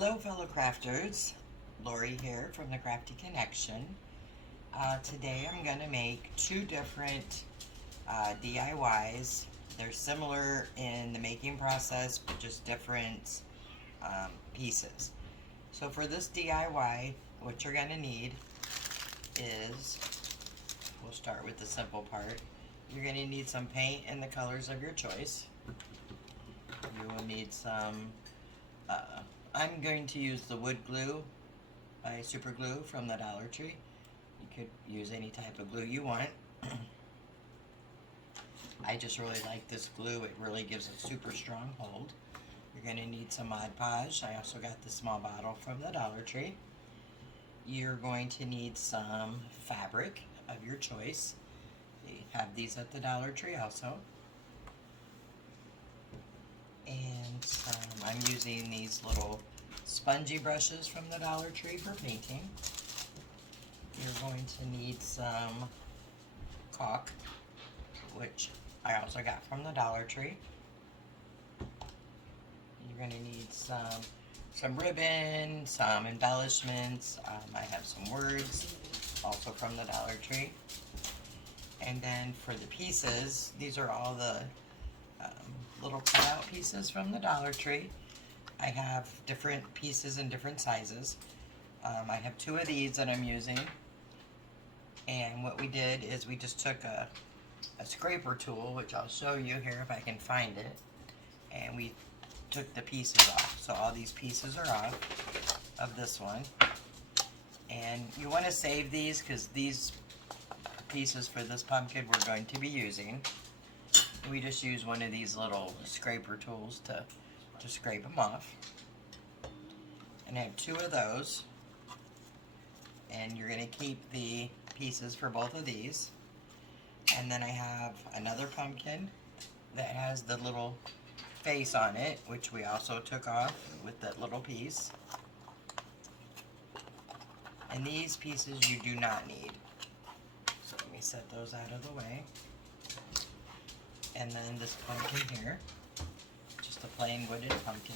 Hello fellow crafters, Lori here from the Crafty Connection. Today I'm going to make two different DIYs. They're similar in the making process but just different pieces. So for this DIY, what you're going to need is, we'll start with the simple part. You're going to need some paint in the colors of your choice. You will need some I'm going to use the wood glue by Super Glue from the Dollar Tree. You could use any type of glue you want. I just really like this glue. It really gives a super strong hold. You're going to need some Mod Podge. I also got the small bottle from the Dollar Tree. You're going to need some fabric of your choice. They have these at the Dollar Tree also. And I'm using these little spongy brushes from the Dollar Tree for painting. You're going to need some caulk, which I also got from the Dollar Tree. You're going to need some ribbon, some embellishments. I have some words, also from the Dollar Tree. And then for the pieces, these are all the little cutout pieces from the Dollar Tree. I have different pieces in different sizes. I have two of these that I'm using, and what we did is we just took a scraper tool, which I'll show you here if I can find it, and we took the pieces off. So all these pieces are off of this one, and you want to save these because these pieces for this pumpkin we're going to be using. We just use one of these little scraper tools to scrape them off. And I have two of those. And you're going to keep the pieces for both of these. And then I have another pumpkin that has the little face on it, which we also took off with that little piece. And these pieces you do not need. So let me set those out of the way. And then this pumpkin here, just a plain wooden pumpkin.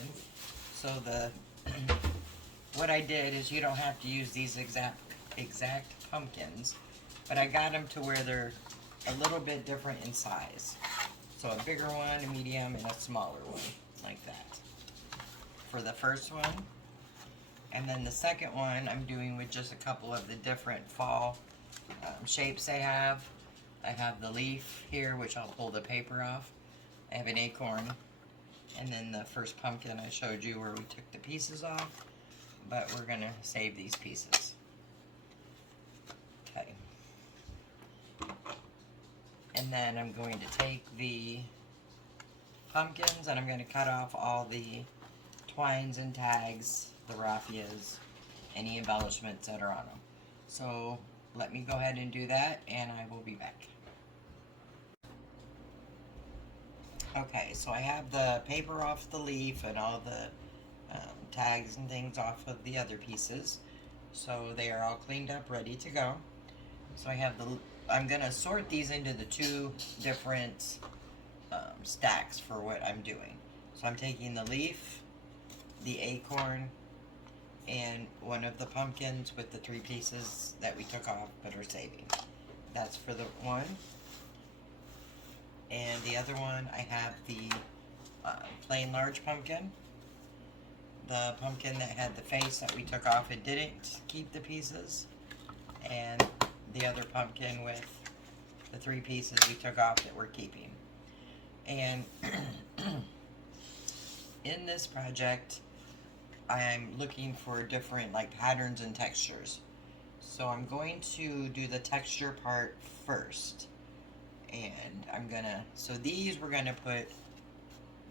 So what I did is you don't have to use these exact pumpkins, but I got them to where they're a little bit different in size. So a bigger one, a medium, and a smaller one, like that. For the first one. And then the second one I'm doing with just a couple of the different fall shapes they have. I have the leaf here, which I'll pull the paper off. I have an acorn. And then the first pumpkin I showed you where we took the pieces off. But we're going to save these pieces. Okay. And then I'm going to take the pumpkins and I'm going to cut off all the twines and tags, the raffias, any embellishments that are on them. So let me go ahead and do that and I will be back. Okay, so I have the paper off the leaf and all the tags and things off of the other pieces. So they are all cleaned up, ready to go. So I have I'm going to sort these into the two different stacks for what I'm doing. So I'm taking the leaf, the acorn, and one of the pumpkins with the three pieces that we took off but are saving. That's for the one. And the other one, I have the plain large pumpkin. The pumpkin that had the face that we took off, it didn't keep the pieces. And the other pumpkin with the three pieces we took off that we're keeping. And in this project, I'm looking for different patterns and textures. So I'm going to do the texture part first. And so these we're gonna put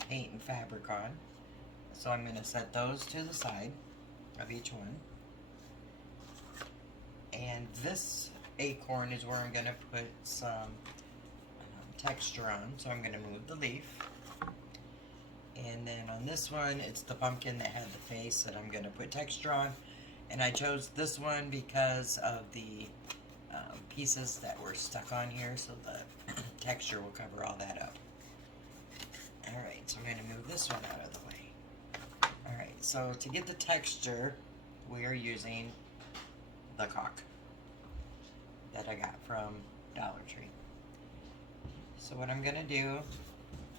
paint and fabric on. So I'm gonna set those to the side of each one. And this acorn is where I'm gonna put some texture on. So I'm gonna move the leaf. And then on this one, it's the pumpkin that had the face that I'm gonna put texture on. And I chose this one because of the pieces that were stuck on here, so the texture will cover all that up. Alright, so I'm going to move this one out of the way. Alright, so to get the texture, we are using the caulk that I got from Dollar Tree. So what I'm going to do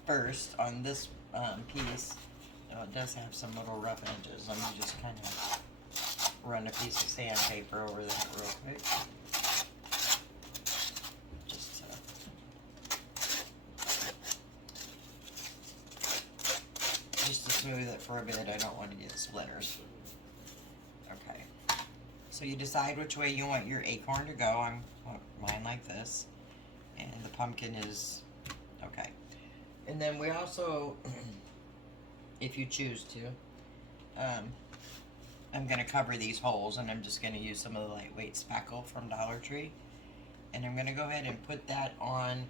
first on this piece, it does have some little rough edges. Let me just kind of run a piece of sandpaper over that real quick. Just to smooth it for a bit. I don't want to get splinters. Okay. So you decide which way you want your acorn to go. I want mine like this. And the pumpkin is okay. And then we also, if you choose to, I'm going to cover these holes, and I'm just going to use some of the lightweight spackle from Dollar Tree. And I'm going to go ahead and put that on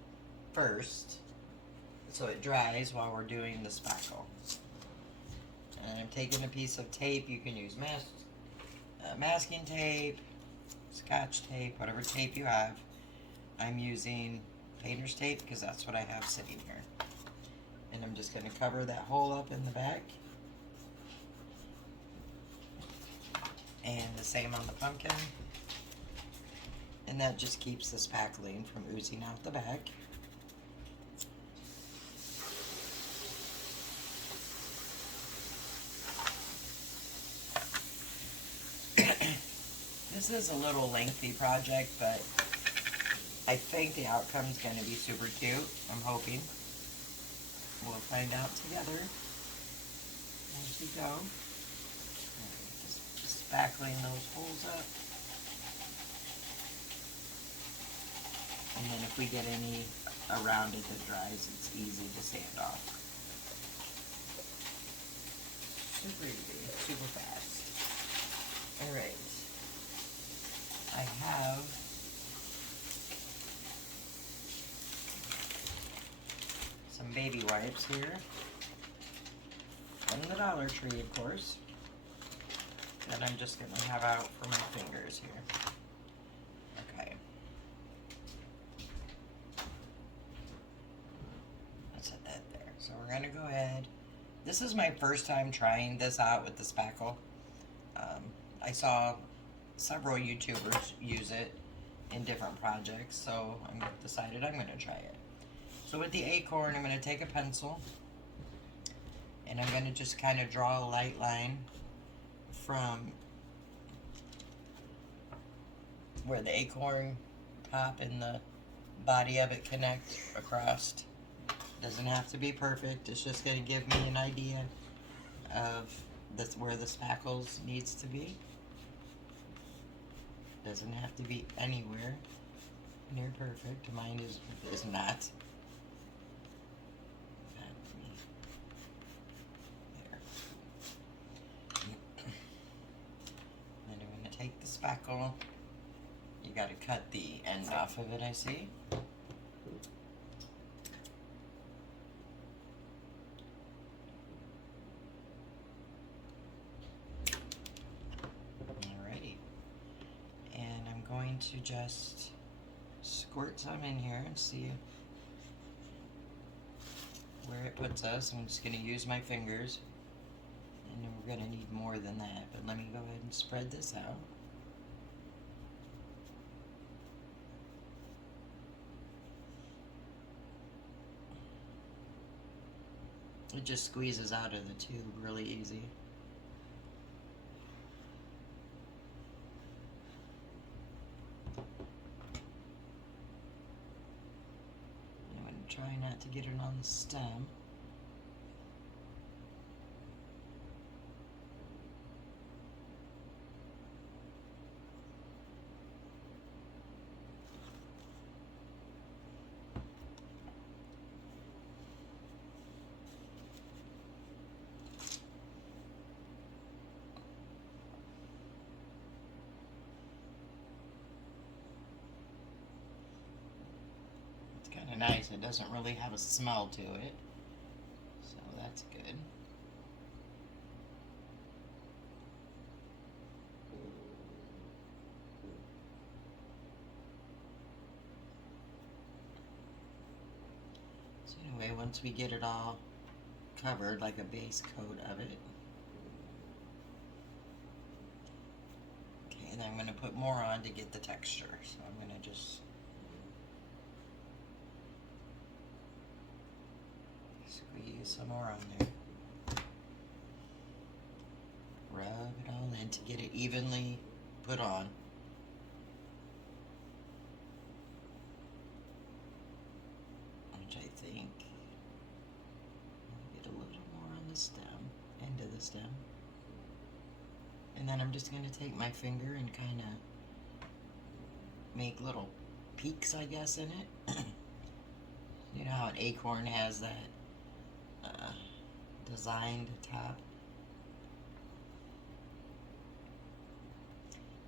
first so it dries while we're doing the spackle. And I'm taking a piece of tape. You can use masking tape, scotch tape, whatever tape you have. I'm using painter's tape because that's what I have sitting here. And I'm just going to cover that hole up in the back. And the same on the pumpkin. And that just keeps the spackling from oozing out the back. This is a little lengthy project, but I think the outcome is going to be super cute. I'm hoping. We'll find out together as we go. Just spackling those holes up. And then if we get any around it that dries, it's easy to sand off. Super easy, super fast. Alright. I have some baby wipes here. From the Dollar Tree, of course. That I'm just going to have out for my fingers here. Okay. Let's set that there. So we're going to go ahead. This is my first time trying this out with the spackle. I saw several YouTubers use it in different projects, so I decided I'm going to try it. So with the acorn, I'm going to take a pencil, and I'm going to just kind of draw a light line from where the acorn top and the body of it connect across. Doesn't have to be perfect. It's just going to give me an idea of where the spackles needs to be. Doesn't have to be anywhere near perfect. Mine is not. There. Then I'm going to take the spackle. You got to cut the end off of it, I see. To just squirt some in here and see where it puts us. I'm just going to use my fingers, and then we're going to need more than that, but let me go ahead and spread this out. It just squeezes out of the tube really easy. Try not to get it on the stem. Kind of nice. It doesn't really have a smell to it, so that's good. So anyway, once we get it all covered, like a base coat of it, and I'm going to put more on to get the texture. So I'm going to just squeeze some more on there. Rub it all in to get it evenly put on. Which I think I'll get a little more on the stem, end of the stem. And then I'm just going to take my finger and kind of make little peaks, I guess, in it. You know how an Acorn has that designed top?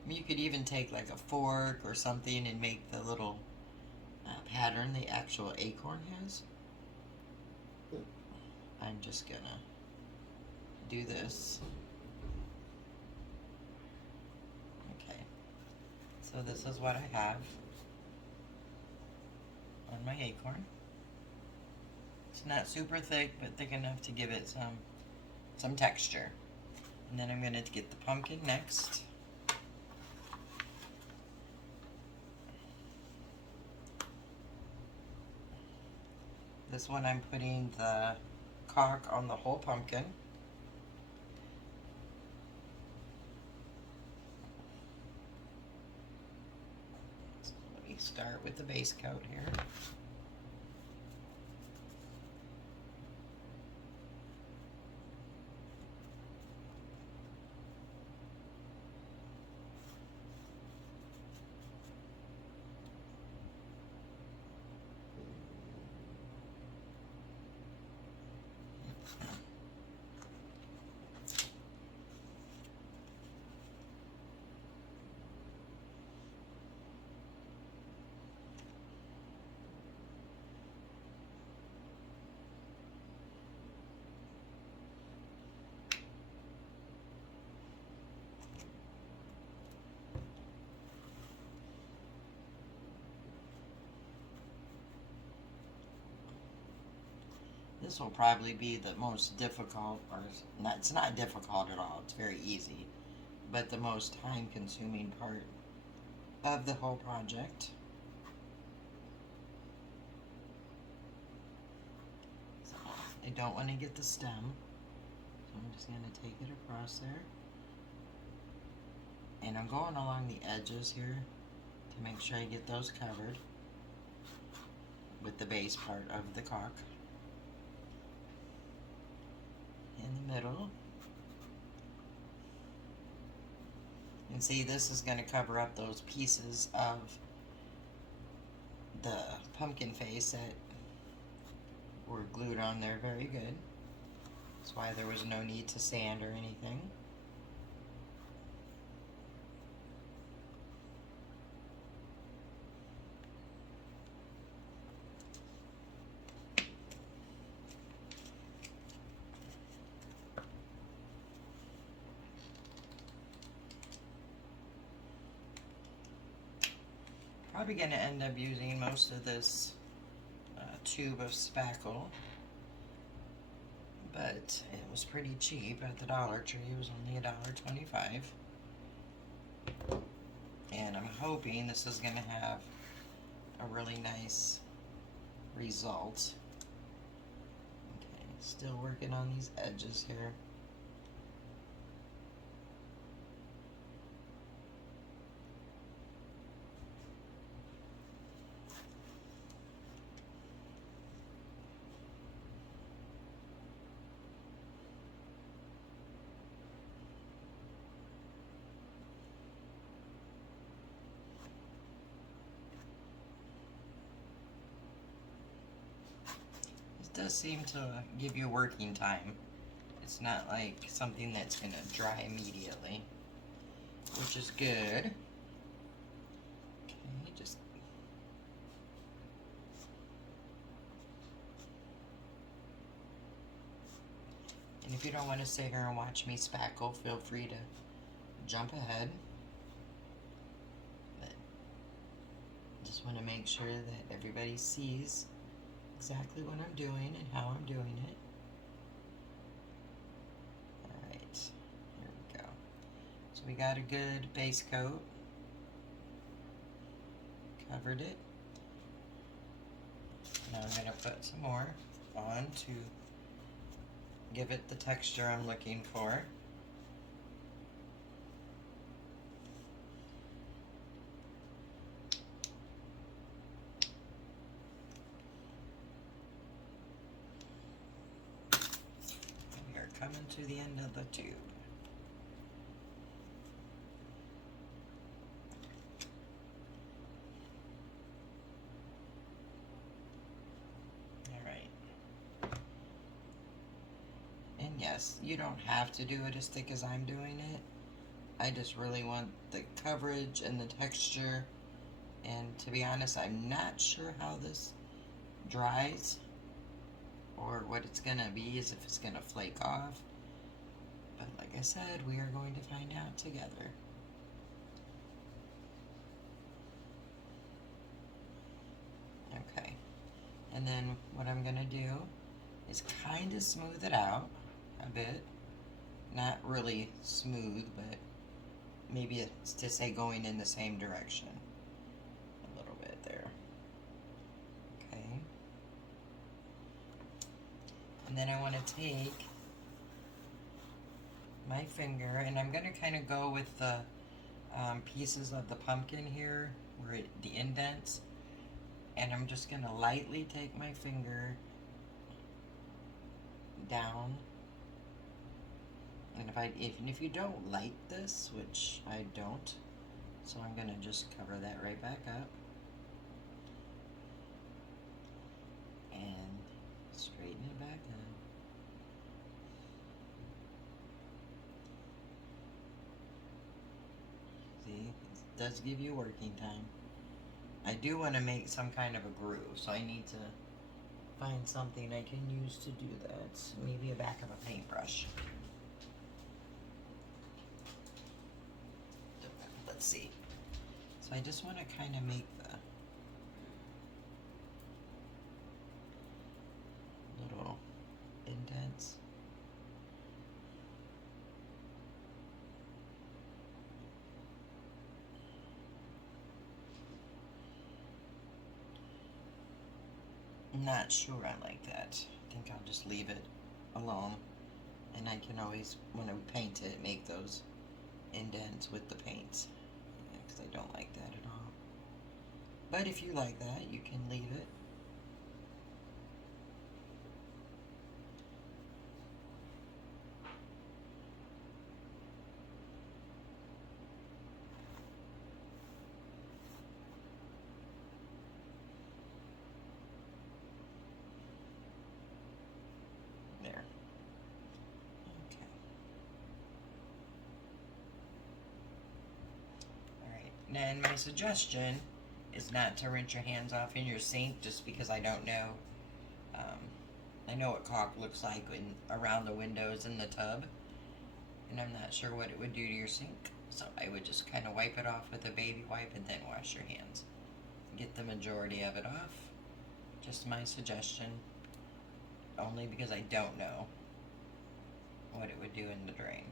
I mean, you could even take like a fork or something and make the little pattern the actual Acorn has. I'm just gonna do this. Okay, so this is what I have on my Acorn. It's not super thick, but thick enough to give it some texture. And then I'm gonna get the pumpkin next. This one I'm putting the caulk on the whole pumpkin. So let me start with the base coat here. This will probably be the most difficult, or not, it's not difficult at all, it's very easy, but the most time-consuming part of the whole project. So I don't want to get the stem, so I'm just going to take it across there. And I'm going along the edges here to make sure I get those covered with the base part of the caulk. In the middle. And see, this is going to cover up those pieces of the pumpkin face that were glued on there very good. That's why there was no need to sand or anything. Probably going to end up using most of this tube of spackle, but it was pretty cheap at the Dollar Tree. It was only $1.25, and I'm hoping this is going to have a really nice result. Okay, still working on these edges here. Does seem to give you working time. It's not like something that's going to dry immediately, which is good. Okay, just and if you don't want to sit here and watch me spackle, feel free to jump ahead. But just want to make sure that everybody sees exactly what I'm doing and how I'm doing it. Alright, here we go. So we got a good base coat. Covered it. Now I'm going to put some more on to give it the texture I'm looking for. We are coming to the end of the tube. Yes, you don't have to do it as thick as I'm doing it. I just really want the coverage and the texture. And to be honest, I'm not sure how this dries or what it's going to be, as if it's going to flake off. But like I said, we are going to find out together. Okay. And then what I'm going to do is kind of smooth it out a bit. Not really smooth, but maybe it's to say going in the same direction. A little bit there. Okay. And then I want to take my finger, and I'm going to kind of go with the pieces of the pumpkin here, where the indents, and I'm just going to lightly take my finger down. And if you don't like this, which I don't, so I'm gonna just cover that right back up and straighten it back up. See, it does give you working time. I do want to make some kind of a groove, so I need to find something I can use to do that. Maybe a back of a paintbrush. Let's see. So I just want to kind of make the little indents. I'm not sure I like that. I think I'll just leave it alone. And I can always, when I paint it, make those indents with the paint. Because I don't like that at all. But if you like that, you can leave it. There. Okay. Alright, then my suggestion is not to rinse your hands off in your sink, just because I don't know. I know what caulk looks like around the windows in the tub, and I'm not sure what it would do to your sink. So I would just kind of wipe it off with a baby wipe and then wash your hands. Get the majority of it off. Just my suggestion, only because I don't know what it would do in the drain.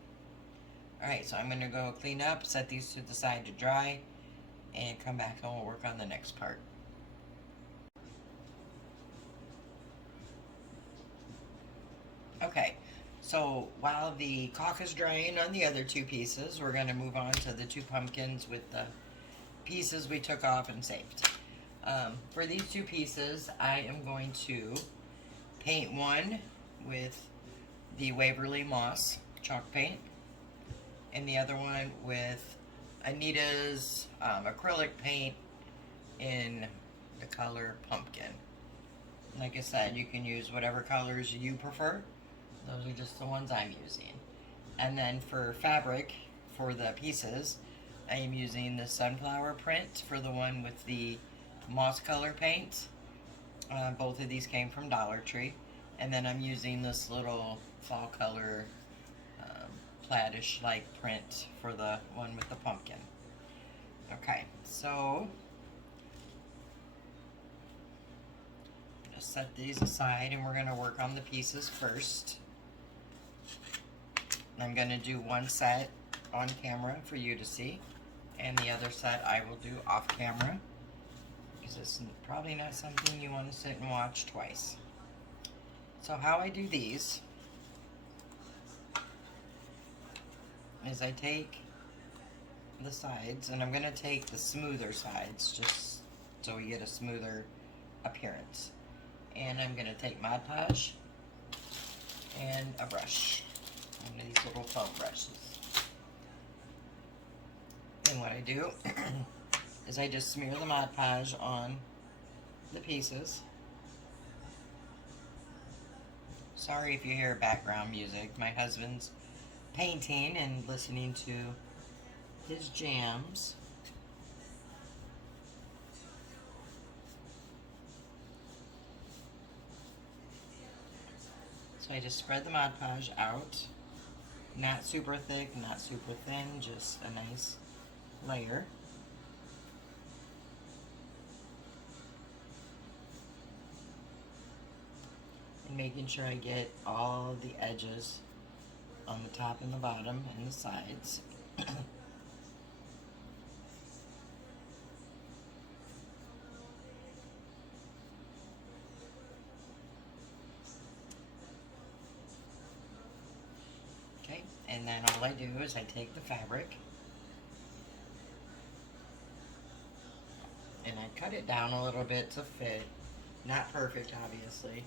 Alright, so I'm going to go clean up, set these to the side to dry, and come back and we'll work on the next part. Okay, so while the caulk is drying on the other two pieces, we're going to move on to the two pumpkins with the pieces we took off and saved. For these two pieces, I am going to paint one with the Waverly Moss chalk paint, and the other one with Anita's acrylic paint in the color pumpkin. Like I said, you can use whatever colors you prefer. Those are just the ones I'm using. And then for fabric, for the pieces, I am using the sunflower print for the one with the moss color paint. Both of these came from Dollar Tree. And then I'm using this little fall color plaid-ish like print for the one with the pumpkin. Okay, so I'm going to set these aside and we're going to work on the pieces first. I'm going to do one set on camera for you to see, and the other set I will do off camera, because it's probably not something you want to sit and watch twice. So how I do these is I take the sides, and I'm going to take the smoother sides just so we get a smoother appearance. And I'm going to take Mod Podge and a brush, one of these little foam brushes. And what I do is I just smear the Mod Podge on the pieces. Sorry if you hear background music. My husband's painting and listening to his jams. So I just spread the Mod Podge out. Not super thick, not super thin, just a nice layer. And making sure I get all the edges on the top and the bottom and the sides. Okay, and then all I do is I take the fabric and I cut it down a little bit to fit. Not perfect, obviously.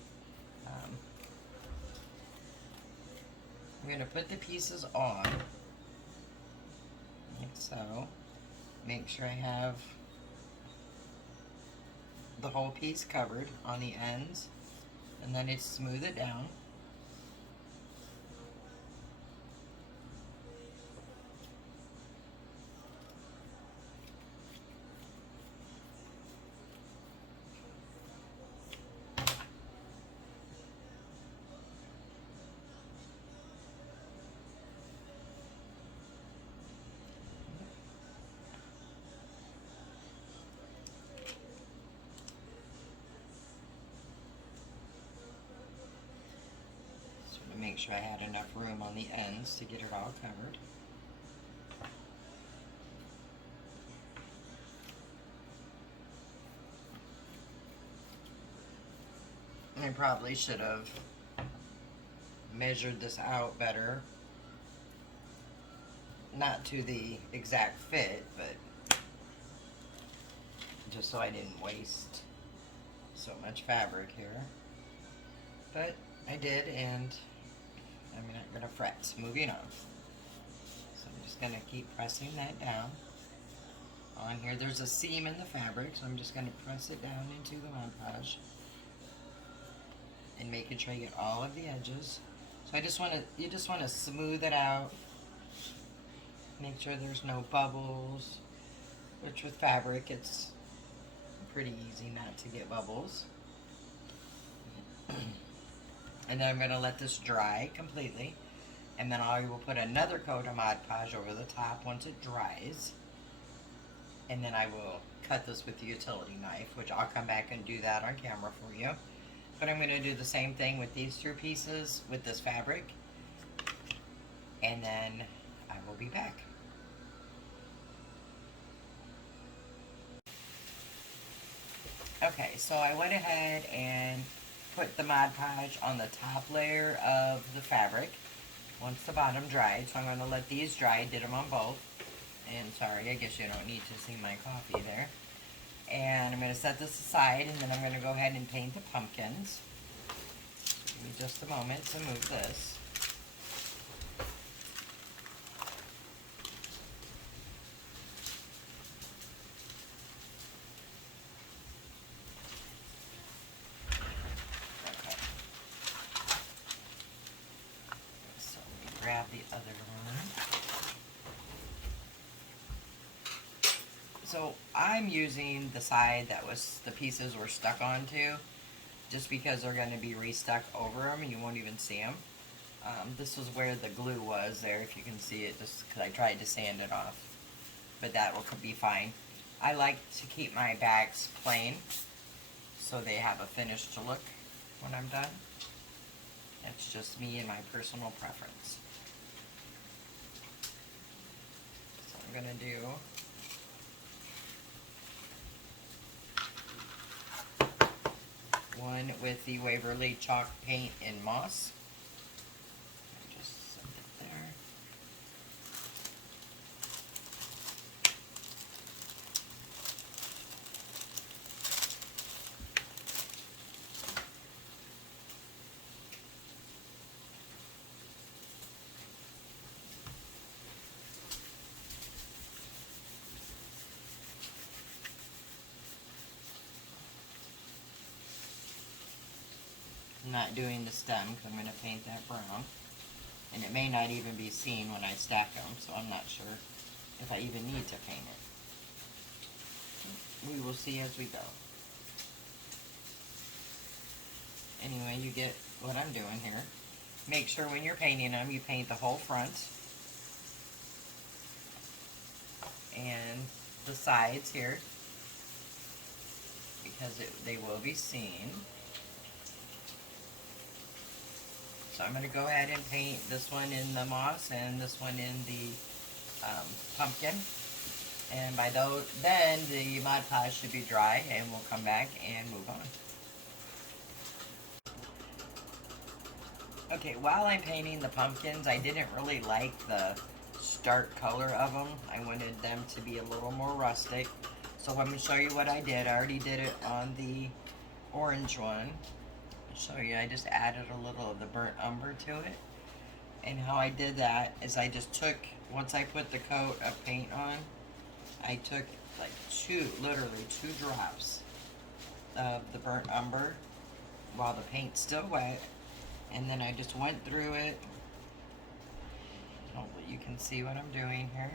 I'm going to put the pieces on, like so. Make sure I have the whole piece covered on the ends, and then I smooth it down. Make sure I had enough room on the ends to get it all covered. I probably should have measured this out better. Not to the exact fit, but just so I didn't waste so much fabric here. But I did, and I'm not going to fret. Moving on. So I'm just going to keep pressing that down. On here, there's a seam in the fabric, so I'm just going to press it down into the Mod Podge. And making sure you get all of the edges. So you just want to smooth it out. Make sure there's no bubbles. Which with fabric, it's pretty easy not to get bubbles. And then I'm going to let this dry completely. And then I will put another coat of Mod Podge over the top once it dries. And then I will cut this with the utility knife, which I'll come back and do that on camera for you. But I'm going to do the same thing with these two pieces with this fabric. And then I will be back. Okay, so I went ahead and put the Mod Podge on the top layer of the fabric once the bottom dried. So I'm going to let these dry. Did them on both. And sorry, I guess you don't need to see my coffee there. And I'm going to set this aside, and then I'm going to go ahead and paint the pumpkins. Give me just a moment to move this. Grab the other one. So I'm using the side that the pieces were stuck onto, just because they're going to be restuck over them and you won't even see them. This was where the glue was there, if you can see it, just because I tried to sand it off. But that will be fine. I like to keep my backs plain so they have a finished look when I'm done. That's just me and my personal preference. I'm gonna do one with the Waverly chalk paint in moss. Just set it there. I'm not doing the stem because I'm going to paint that brown. And it may not even be seen when I stack them, so I'm not sure if I even need to paint it. We will see as we go. Anyway, you get what I'm doing here. Make sure when you're painting them, you paint the whole front and the sides here, because they will be seen. So I'm going to go ahead and paint this one in the moss and this one in the pumpkin. And by then the Mod Podge should be dry, and we'll come back and move on. Okay, while I'm painting the pumpkins, I didn't really like the stark color of them. I wanted them to be a little more rustic. So let me show you what I did. I already did it on the orange one. I'll show you, I just added a little of the burnt umber to it. And how I did that is I just took, once I put the coat of paint on, I took like literally two drops of the burnt umber while the paint's still wet. And then I just went through it. Hopefully you can see what I'm doing here.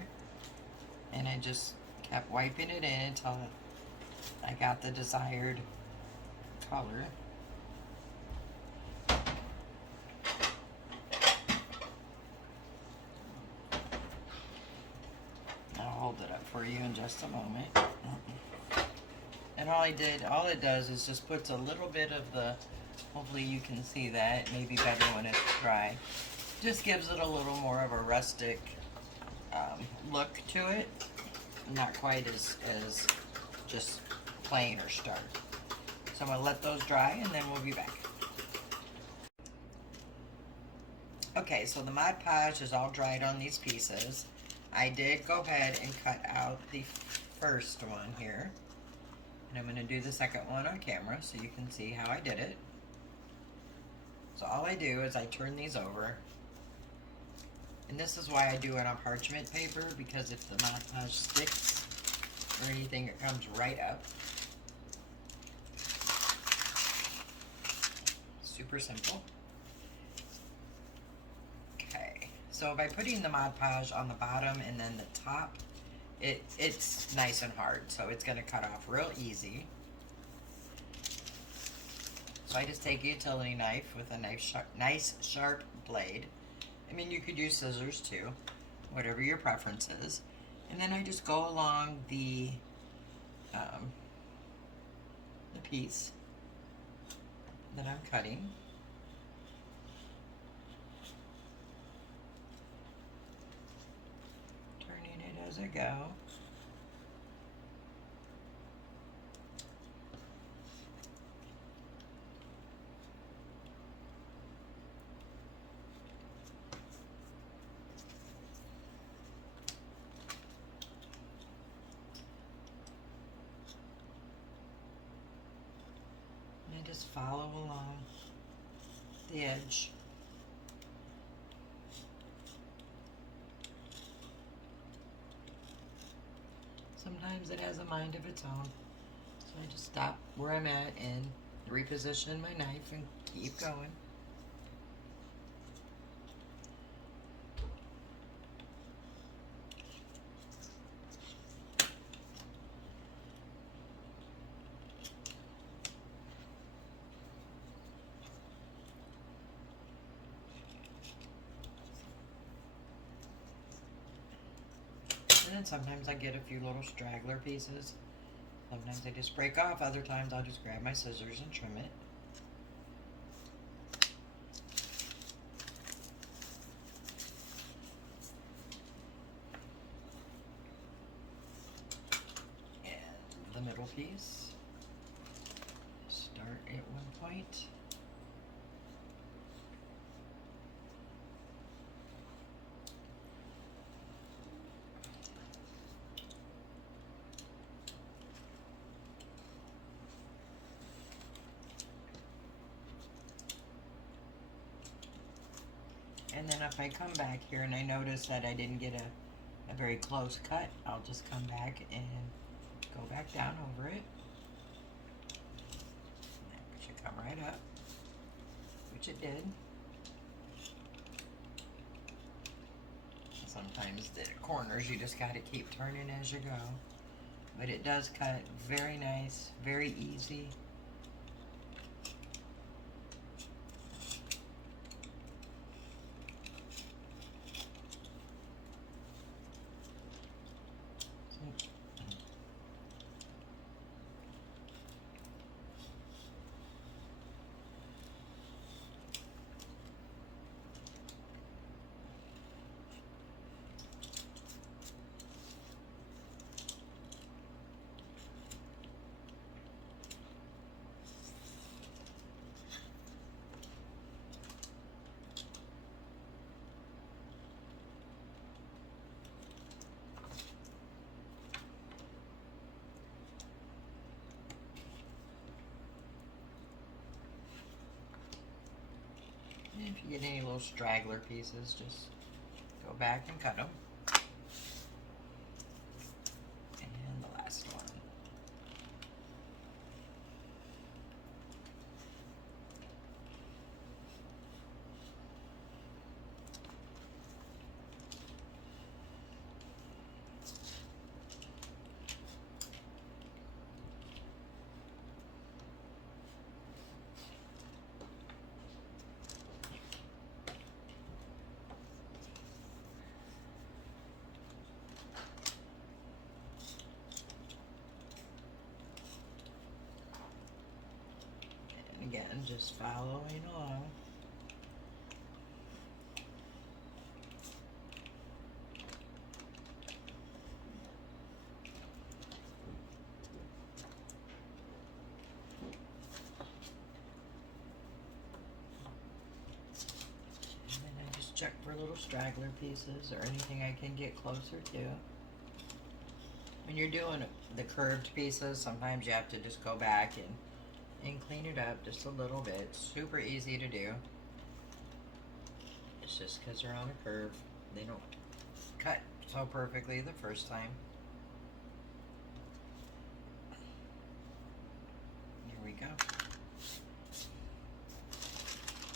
And I just kept wiping it in until I got the desired color. I'll hold it up for you in just a moment. And all it does is just puts a little bit of the, hopefully you can see that, maybe better when it's dry. Just gives it a little more of a rustic look to it. Not quite as just plain or stark. So I'm going to let those dry and then we'll be back. Okay, so the Mod Podge is all dried on these pieces. I did go ahead and cut out the first one here. And I'm going to do the second one on camera so you can see how I did it. So all I do is I turn these over. And this is why I do it on parchment paper, because if the Mod Podge sticks or anything, it comes right up. Super simple. Okay, so by putting the Mod Podge on the bottom and then the top, it's nice and hard, so it's going to cut off real easy. So I just take a utility knife with a nice sharp blade. I mean, you could use scissors too, whatever your preference is. And then I just go along the piece that I'm cutting. Turning it as I go. Just follow along the edge. Sometimes it has a mind of its own. So I just stop where I'm at and reposition my knife and keep going. And then sometimes I get a few little straggler pieces. Sometimes they just break off. Other times I'll just grab my scissors and trim it. middle piece. Start at one point. And then if I come back here and I notice that I didn't get a very close cut, I'll just come back and go back down over it. That should come right up, which it did. Sometimes the corners you just gotta keep turning as you go. But it does cut very nice, very easy. If you get any little straggler pieces, just go back and cut them. And the last one. Again, just following along. And then I just check for little straggler pieces or anything I can get closer to. When you're doing the curved pieces, sometimes you have to just go back and clean it up just a little bit. Super easy to do. It's just because they're on a curve, they don't cut so perfectly the first time. Here we go.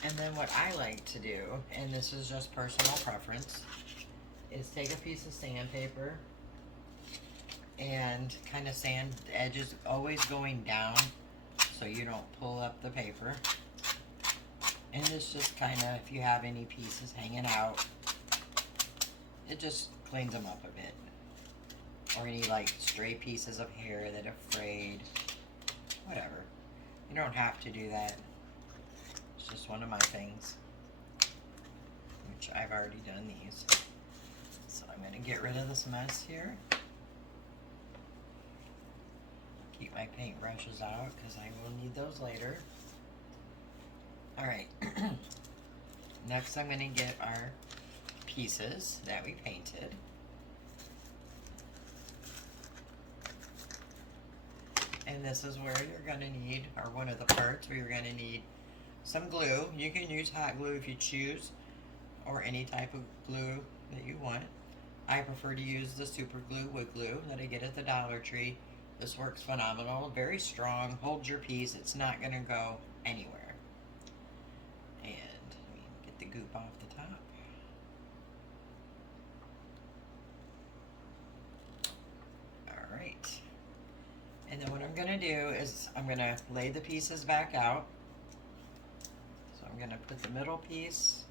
And then what I like to do, and this is just personal preference, is take a piece of sandpaper and kind of sand the edges, always going down so you don't pull up the paper. And it's just kind of, if you have any pieces hanging out, it just cleans them up a bit. Or any like stray pieces of hair that are frayed, whatever. You don't have to do that. It's just one of my things, which I've already done these. So I'm going to get rid of this mess here. Keep my paintbrushes out because I will need those later. Alright, next I'm going to get our pieces that we painted. And this is where you're going to need, or one of the parts where you're going to need some glue. You can use hot glue if you choose, or any type of glue that you want. I prefer to use the super glue, wood glue that I get at the Dollar Tree. This works phenomenal, very strong, holds your piece, it's not going to go anywhere. And let me get the goop off the top. Alright. And then what I'm going to do is I'm going to lay the pieces back out. So I'm going to put the middle piece,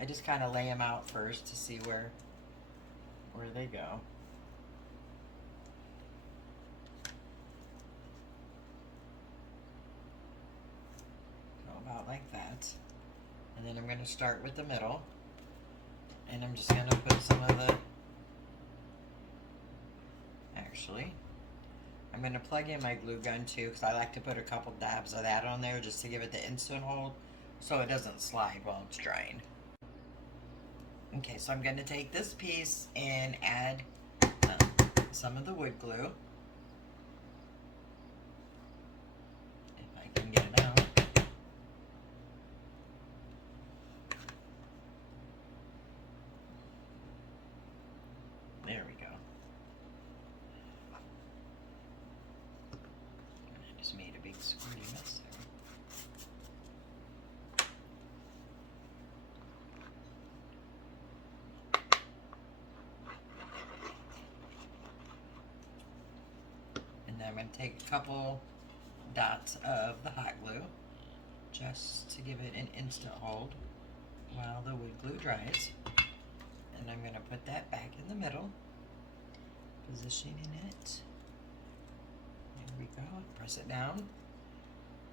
I just kind of lay them out first to see where they go. About like that. And then I'm going to start with the middle, and I'm just going to put some of the, actually I'm going to plug in my glue gun too, because I like to put a couple dabs of that on there just to give it the instant hold so it doesn't slide while it's drying. Okay, so I'm going to take this piece and add some of the wood glue. If I can get it out. There we go. I just made a big squirty mess there. And then I'm going to take a couple dots of the hot glue just to give it an instant hold while the wood glue dries. And I'm going to put that back in the middle, positioning it. There we go. Press it down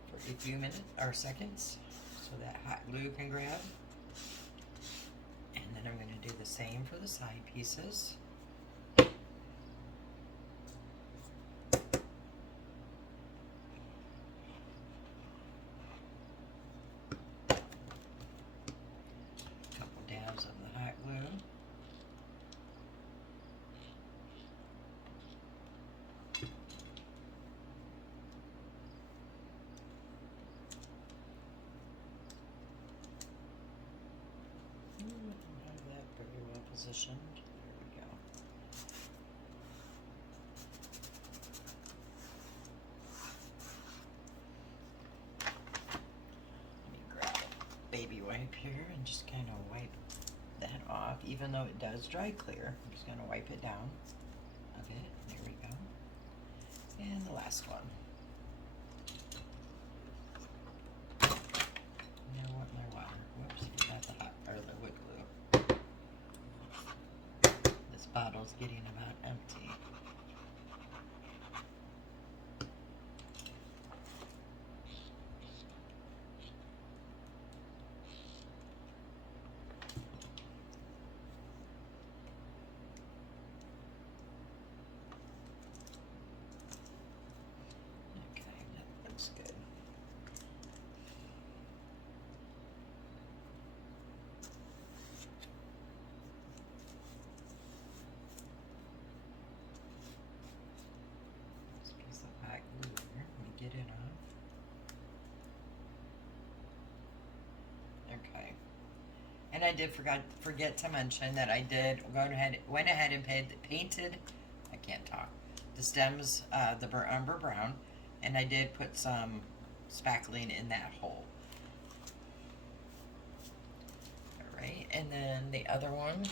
for a few minutes or seconds so that hot glue can grab. And then I'm going to do the same for the side pieces. Couple dabs of the hot glue. Have that very well positioned. There we go. Let me grab a baby wipe here and just kind of wipe that off. Even though it does dry clear, I'm just going to wipe it down a bit. There we go. And the last one. I want my water. Whoops, forgot the hot or the wood glue. This bottle's getting about empty. Okay, that looks good. Hot glue here. Let me get it off. Okay. And I did forget to mention that I did went ahead and painted. I can't talk. The stems, the umber brown, and I did put some spackling in that hole. All right, and then the other one.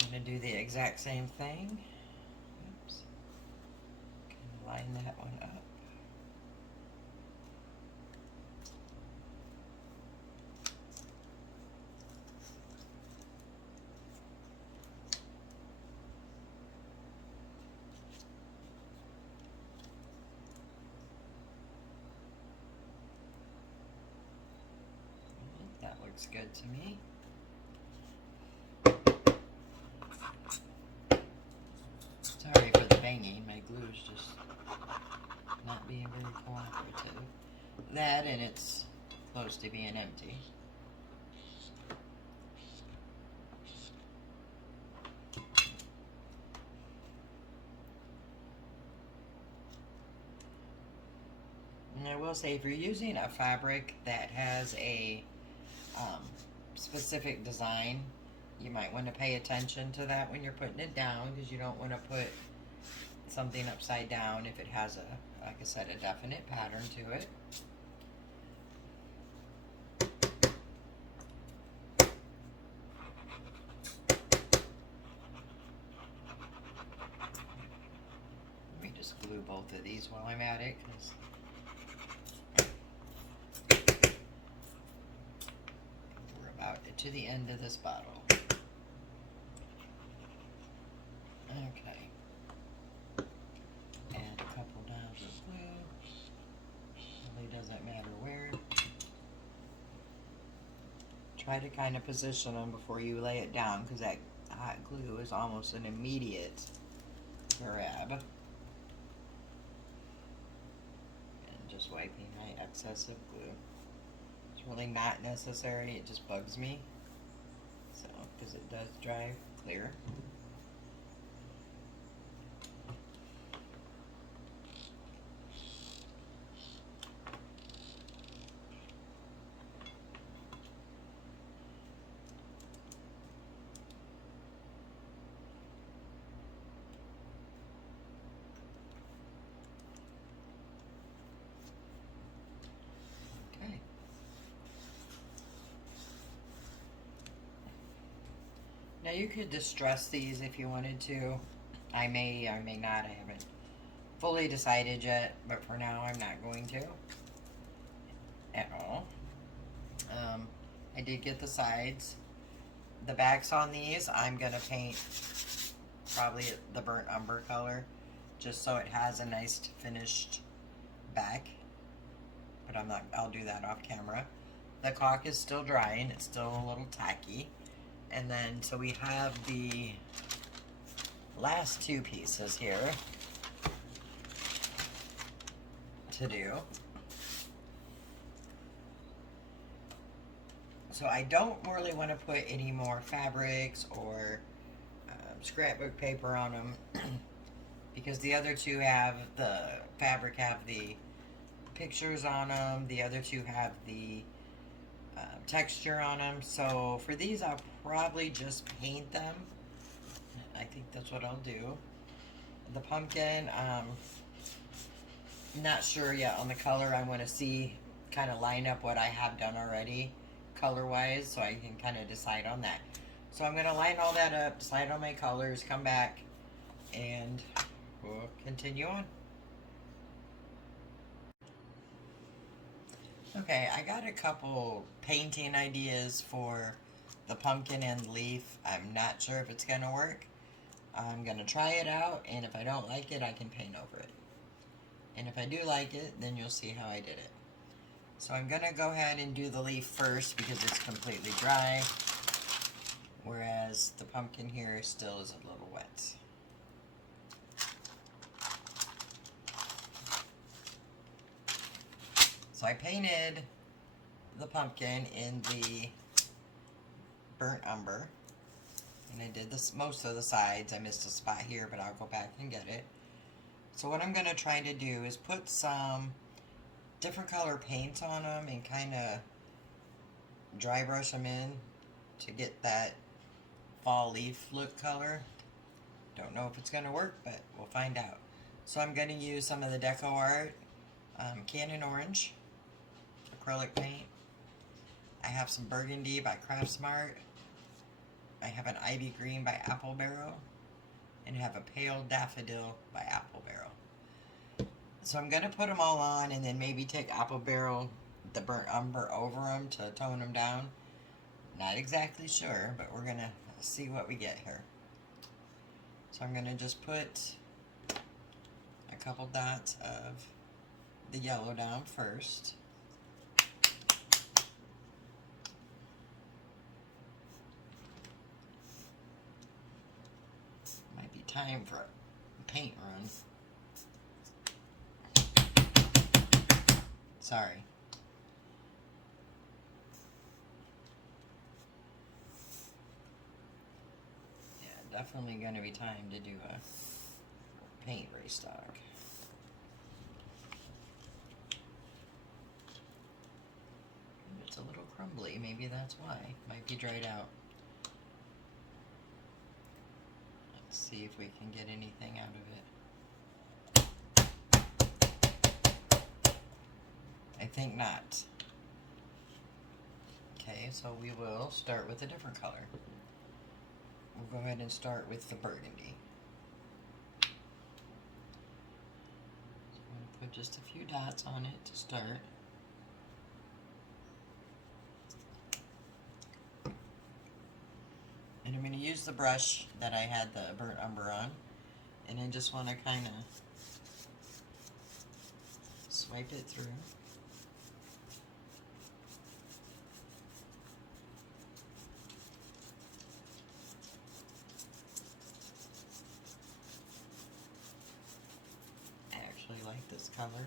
I'm going to do the exact same thing. Oops. Line that one up. That looks good to me. Sorry for the banging, my glue's just not being very cooperative. That and it's close to being empty. And I will say, if you're using a fabric that has a specific design, you might want to pay attention to that when you're putting it down, because you don't want to put something upside down if it has a, like I said, a definite pattern to it. Let me just glue both of these while I'm at it, because we're about to the end of this bottle. Okay. Add a couple dabs of glue. Really doesn't matter where. try to kind of position them before you lay it down, because that hot glue is almost an immediate grab. And just wiping my excessive glue. It's really not necessary, it just bugs me. So, because it does dry clear. Now you could distress these if you wanted to. I may or may not. I haven't fully decided yet, but for now I'm not going to at all. I did get the sides. The backs on these I'm gonna paint probably the burnt umber color, just so it has a nice finished back. But I'll do that off camera. The caulk is still drying. It's still a little tacky. And then, so we have the last two pieces here to do. So I don't really want to put any more fabrics or scrapbook paper on them because the other two have the fabric, have the pictures on them. The other two have the texture on them. So for these, I'll probably just paint them. I think that's what I'll do. The pumpkin, not sure yet on the color. I want to see, kind of line up what I have done already color wise, so I can kind of decide on that. So I'm going to line all that up, decide on my colors, come back, and we'll continue on. Okay, I got a couple painting ideas for the pumpkin and leaf. I'm not sure if it's going to work. I'm going to try it out, and if I don't like it, I can paint over it. And if I do like it, then you'll see how I did it. So I'm going to go ahead and do the leaf first because it's completely dry, whereas the pumpkin here still is a little wet. So I painted the pumpkin in the burnt umber, and I did this most of the sides. I missed a spot here, but I'll go back and get it. So what I'm going to try to do is put some different color paint on them and kind of dry brush them in to get that fall leaf look color. Don't know if it's going to work, but we'll find out. So I'm going to use some of the Deco Art Cannon Orange acrylic paint. I have some Burgundy by Craft Smart. I have an Ivy Green by Apple Barrel, and I have a Pale Daffodil by Apple Barrel. So I'm going to put them all on and then maybe take Apple Barrel, the burnt umber over them to tone them down. Not exactly sure, but we're going to see what we get here. So I'm going to just put a couple dots of the yellow down first. Might be time for a paint run. Sorry. Yeah, definitely going to be time to do a paint restock. It's a little crumbly, maybe that's why. Might be dried out. Let's see if we can get anything out of it. I think not. Okay, so we will start with a different color. We'll go ahead and start with the burgundy. So I'm going to put just a few dots on it to start. And I'm going to use the brush that I had the burnt umber on. And I just want to kind of swipe it through. this color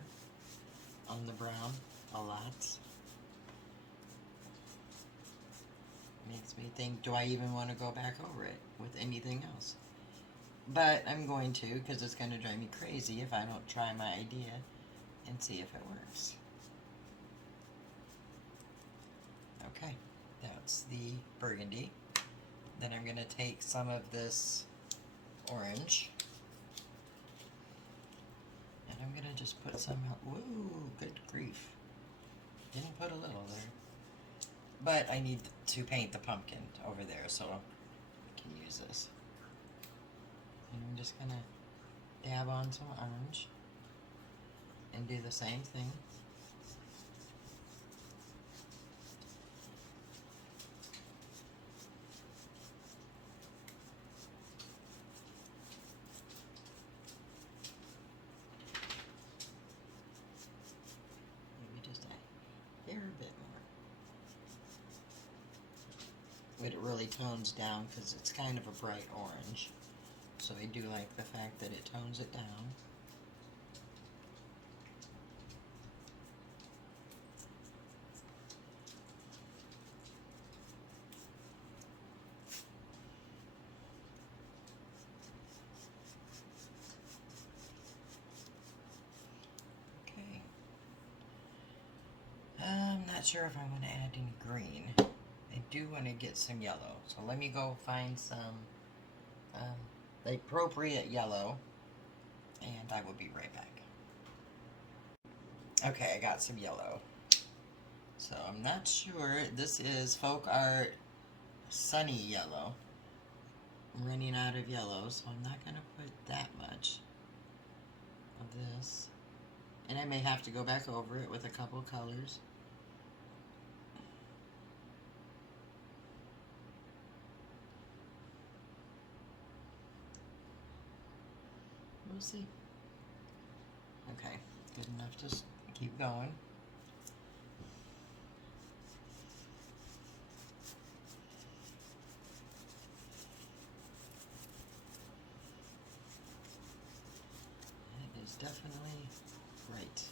on the brown a lot. Makes me think, do I even want to go back over it with anything else? But I'm going to, because it's going to drive me crazy if I don't try my idea and see if it works. Okay, that's the burgundy. Then I'm going to take some of this orange. And I'm going to just put some out. Woo, good grief. Didn't put a little there. But I need to paint the pumpkin over there, so I can use this. And I'm just going to dab on some orange and do the same thing. Maybe just a fair bit more. But it really tones down because it's kind of a bright orange. So I do like the fact that it tones it down. Okay. I'm not sure if I want to add any green. I do want to get some yellow. So let me go find some the appropriate yellow, and I will be right back. Okay, I got some yellow. So I'm not sure. This is Folk Art Sunny Yellow. I'm running out of yellow, so I'm not going to put that much of this. And I may have to go back over it with a couple colors. We'll see. Okay, good enough to keep going. It is definitely right.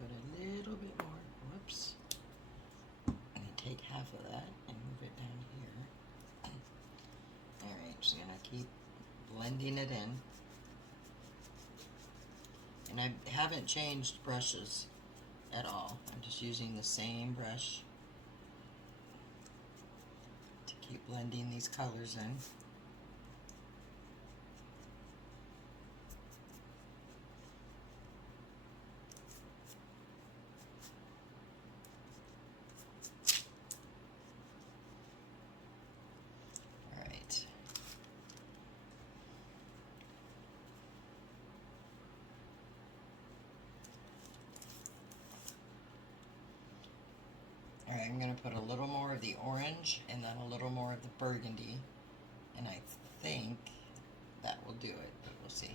Put a little bit more, whoops, and take half of that and move it down here. Alright, just gonna keep blending it in. And I haven't changed brushes at all. I'm just using the same brush to keep blending these colors in. Alright, I'm going to put a little more of the orange and then a little more of the burgundy. And I think that will do it, but we'll see.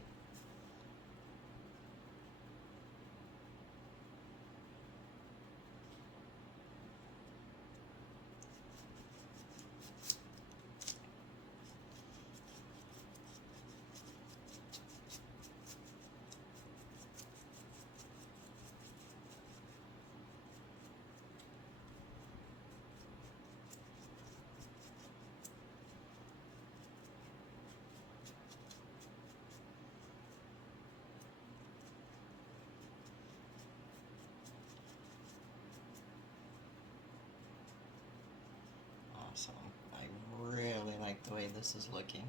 Awesome. I really like the way this is looking.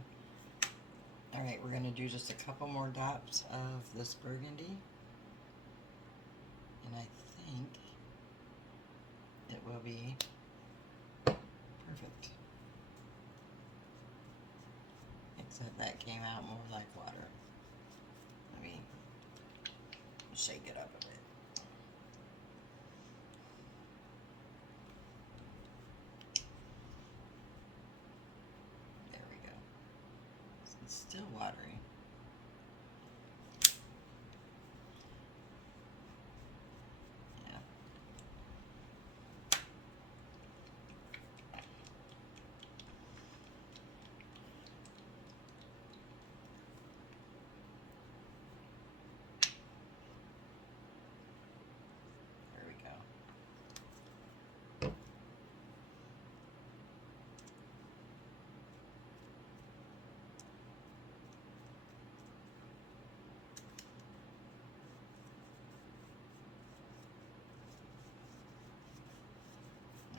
Alright, we're going to do just a couple more dots of this burgundy. And I think it will be Perfect. Except that came out more like water. Let me shake it up a bit. There we go. It's still watery.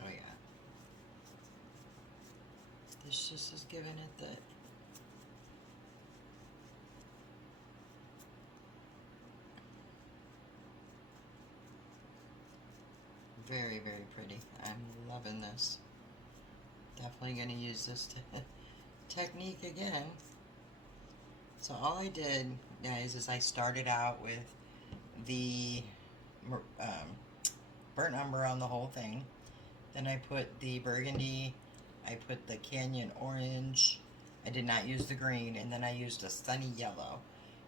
Oh yeah. This just is giving it the very, very pretty. I'm loving this. Definitely going to use this technique again. So all I did, guys, is I started out with the burnt umber on the whole thing. Then I put the burgundy, I put the canyon orange, I did not use the green, and then I used a sunny yellow.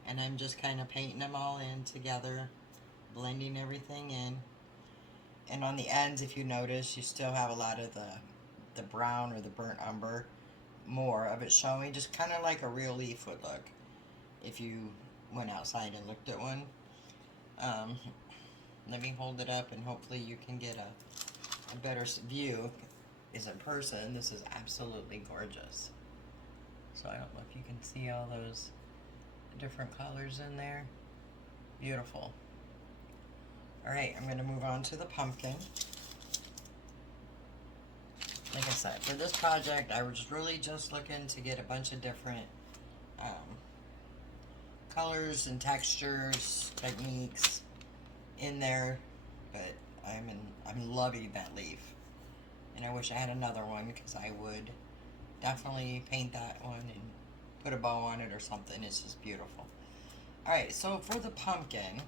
And I'm just kind of painting them all in together, blending everything in. And on the ends, if you notice, you still have a lot of the brown or the burnt umber, more of it showing, just kind of like a real leaf would look if you went outside and looked at one. Let me hold it up and hopefully you can get a better view. Is in person, this is absolutely gorgeous. So I don't know if you can see all those different colors in there. Beautiful. Alright, I'm going to move on to the pumpkin. Like I said, for this project, I was really just looking to get a bunch of different colors and textures, techniques in there, but I'm loving that leaf. And I wish I had another one, because I would definitely paint that one and put a bow on it or something. It's just beautiful. Alright, so for the pumpkin,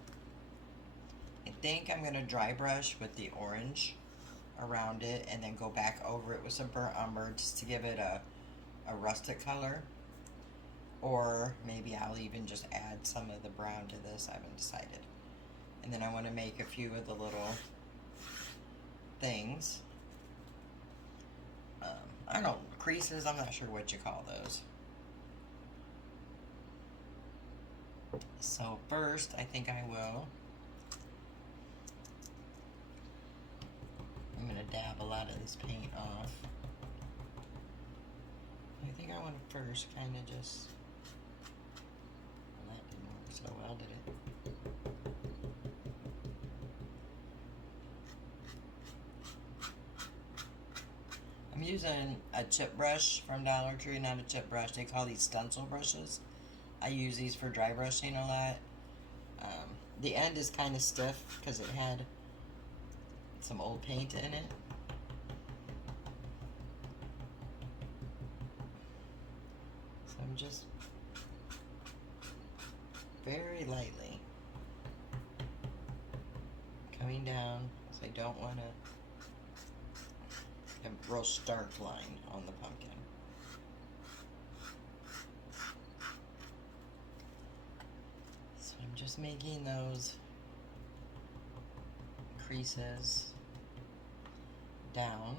I think I'm going to dry brush with the orange around it and then go back over it with some burnt umber just to give it a rustic color. Or maybe I'll even just add some of the brown to this. I haven't decided. And then I want to make a few of the little things. I don't know, creases, I'm not sure what you call those. So first, I think I'm going to dab a lot of this paint off. I think I want to first kind of just, well, that didn't work so well, did it? I'm using a chip brush from Dollar Tree, not a chip brush. They call these stencil brushes. I use these for dry brushing a lot. The end is kind of stiff because it had some old paint in it. So I'm just very lightly coming down, because I don't want a real stark line on the pumpkin. So I'm just making those creases down.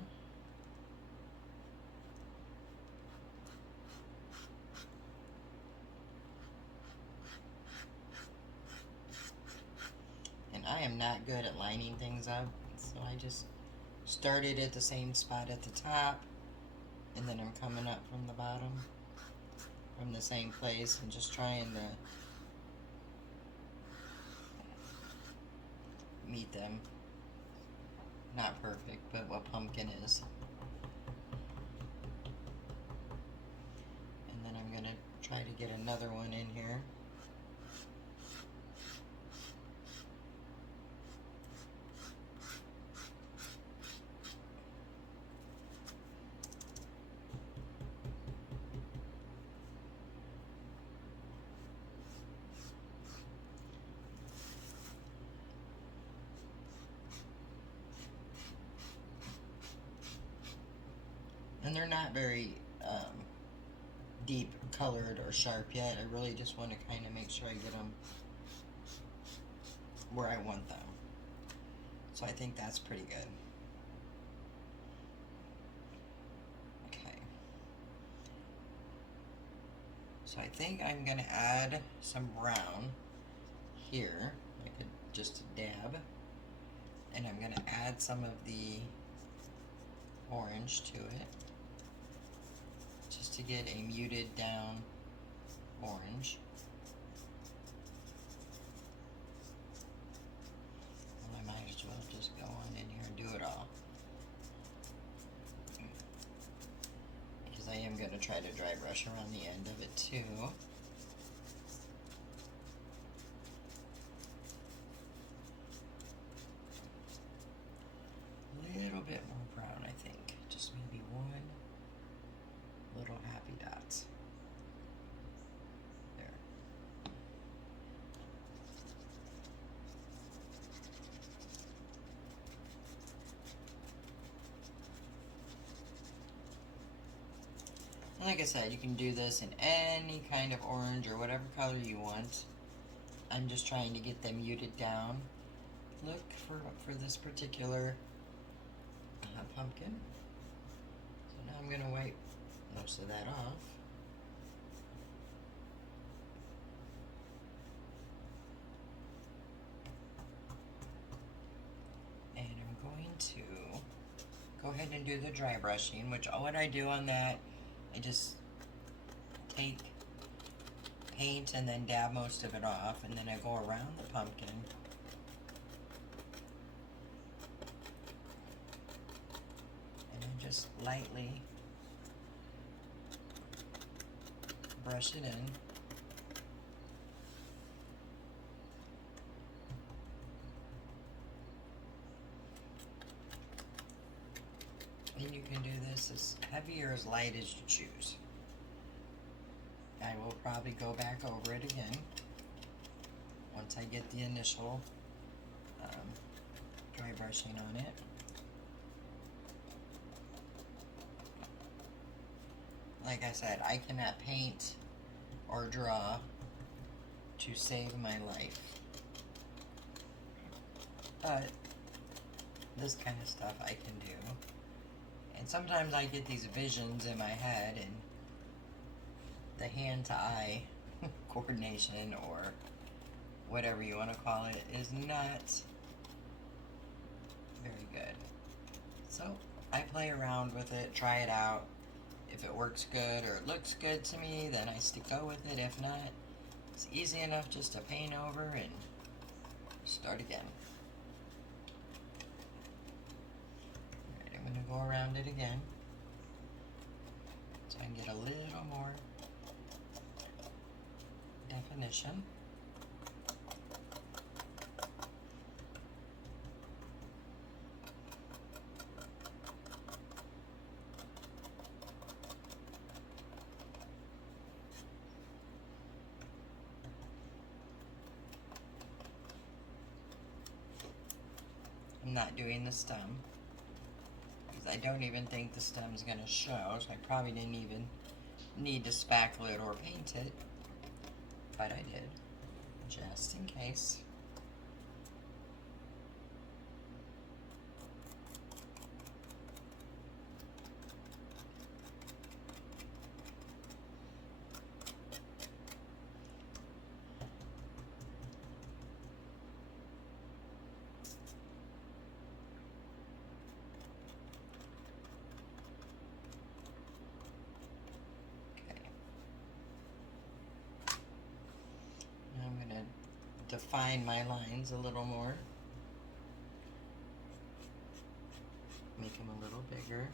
And I am not good at lining things up, so I just started at the same spot at the top, and then I'm coming up from the bottom from the same place and just trying to meet them. Not perfect, but what pumpkin is. And then I'm gonna try to get another one in here. And they're not very deep colored or sharp yet. I really just want to kind of make sure I get them where I want them. So I think that's pretty good. Okay. So I think I'm going to add some brown here, like just a dab. And I'm going to add some of the orange to it, just to get a muted down orange. Well, I might as well just go on in here and do it all, because I am going to try to dry brush around the end of it too. A little bit more brown, I think. Just maybe one little happy dots. There. And like I said, you can do this in any kind of orange or whatever color you want. I'm just trying to get them muted down. Look for this particular pumpkin. So now I'm going to wipe most of that off. And I'm going to go ahead and do the dry brushing, which what I do on that, I just take paint and then dab most of it off, and then I go around the pumpkin. Just lightly brush it in. And you can do this as heavy or as light as you choose. I will probably go back over it again once I get the initial dry brushing on it. Like I said, I cannot paint or draw to save my life. But this kind of stuff I can do. And sometimes I get these visions in my head, and the hand-to-eye coordination, or whatever you want to call it, is not very good. So I play around with it, try it out. If it works good or it looks good to me, then I go with it. If not, it's easy enough just to paint over and start again. Alright, I'm going to go around it again so I can get a little more definition. I'm not doing the stem because I don't even think the stem's going to show, so I probably didn't even need to spackle it or paint it, but I did, just in case. Define my lines a little more. Make them a little bigger.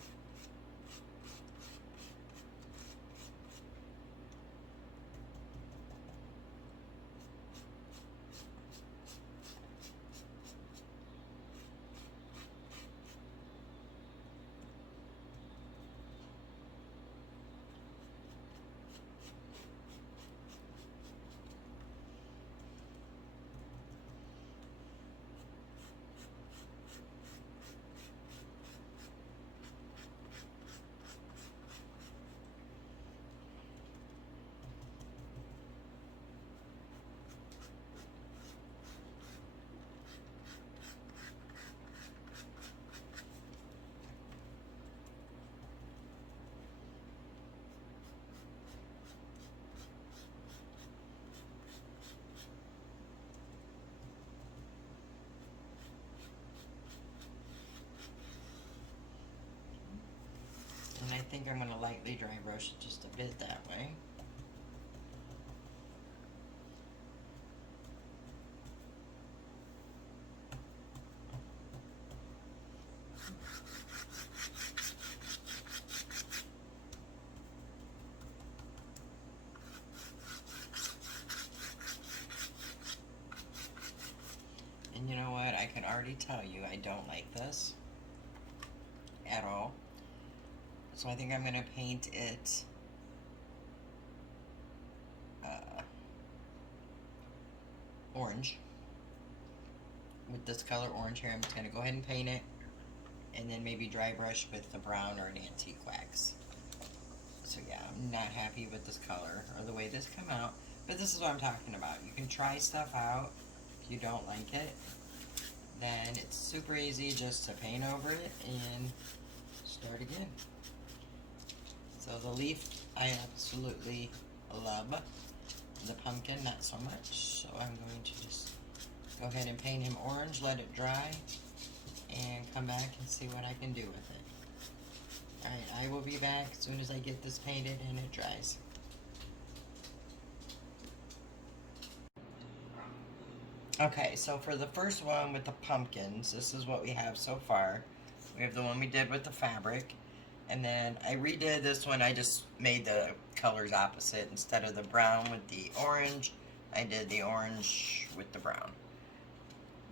think I'm going to lightly dry brush it just a bit that way. And you know what? I can already tell you I don't like this at all. So I think I'm going to paint it orange. With this color orange here, I'm just going to go ahead and paint it. And then maybe dry brush with the brown or an antique wax. So yeah, I'm not happy with this color or the way this come out. But this is what I'm talking about. You can try stuff out. If you don't like it, then it's super easy just to paint over it and start again. So the leaf, I absolutely love. The pumpkin, not so much. So I'm going to just go ahead and paint him orange, let it dry, and come back and see what I can do with it. Alright, I will be back as soon as I get this painted and it dries. Okay, so for the first one with the pumpkins, this is what we have so far. We have the one we did with the fabric. And then I redid this one. I just made the colors opposite. Instead of the brown with the orange, I did the orange with the brown.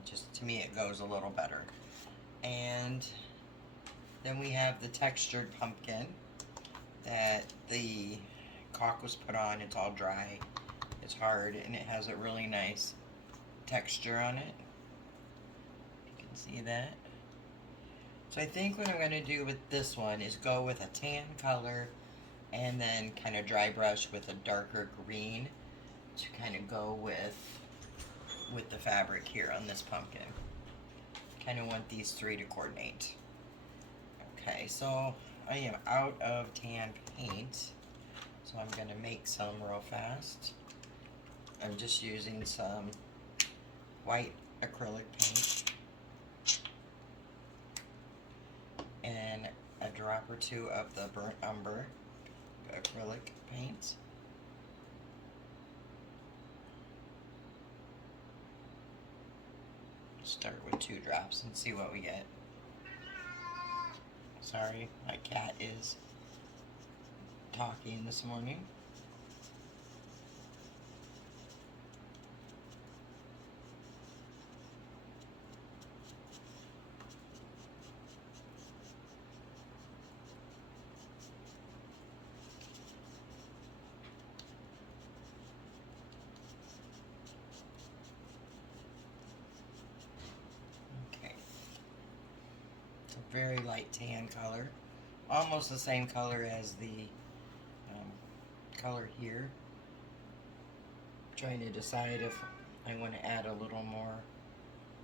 Just to me it goes a little better. And then we have the textured pumpkin that the caulk was put on. It's all dry. It's hard and it has a really nice texture on it. You can see that. So I think what I'm going to do with this one is go with a tan color and then kind of dry brush with a darker green to kind of go with the fabric here on this pumpkin. Kind of want these three to coordinate. Okay, so I am out of tan paint, so I'm going to make some real fast. I'm just using some white acrylic paint and a drop or two of the burnt umber acrylic paint. Start with 2 drops and see what we get. Sorry, my cat is talking this morning. Very light tan color, almost the same color as the color here. Trying to decide if I want to add a little more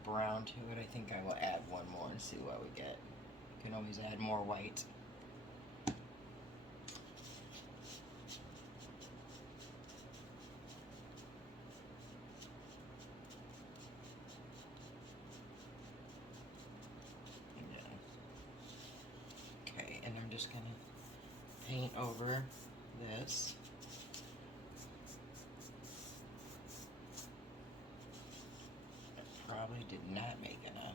brown to it. I think I will add one more and see what we get. You can always add more white. Just gonna paint over this. I probably did not make enough.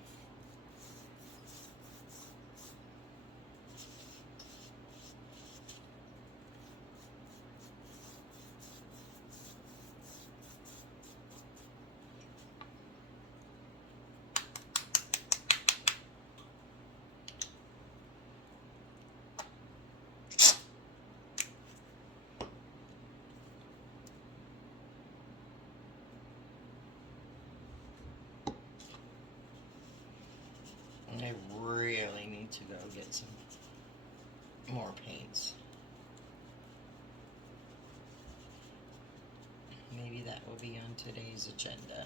I really need to go get some more paints. Maybe that will be on today's agenda.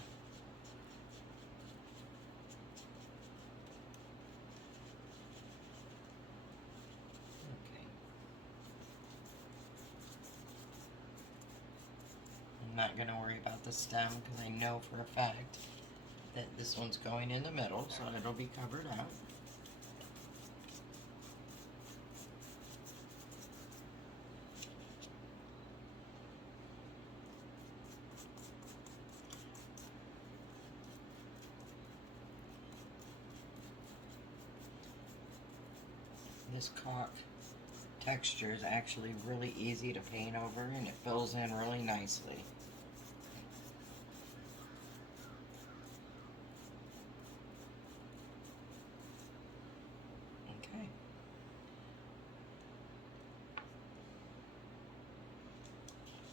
Okay. I'm not going to worry about the stem because I know for a fact that this one's going in the middle, so it'll be covered out. this caulk texture is actually really easy to paint over, and it fills in really nicely. Okay.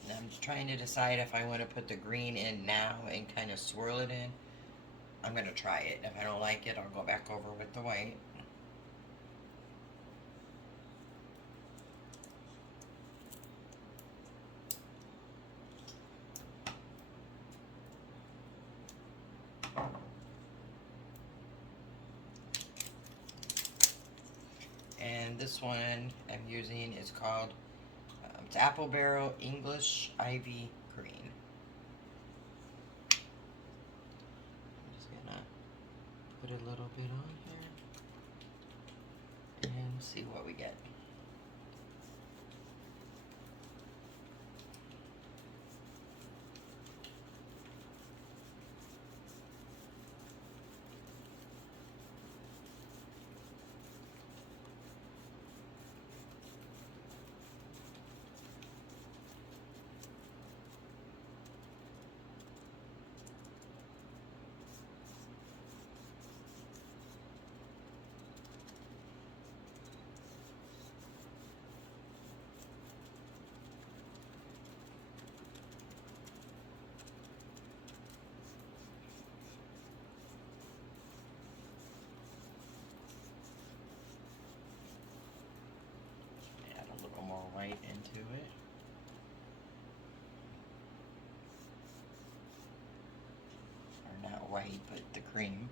Now I'm just trying to decide if I want to put the green in now and kind of swirl it in. I'm going to try it. If I don't like it, I'll go back over with the white. And this one I'm using is called, it's Apple Barrel English Ivy Green. I'm just gonna put a little bit on here and see what we get. More white into it. Or not white, but the cream.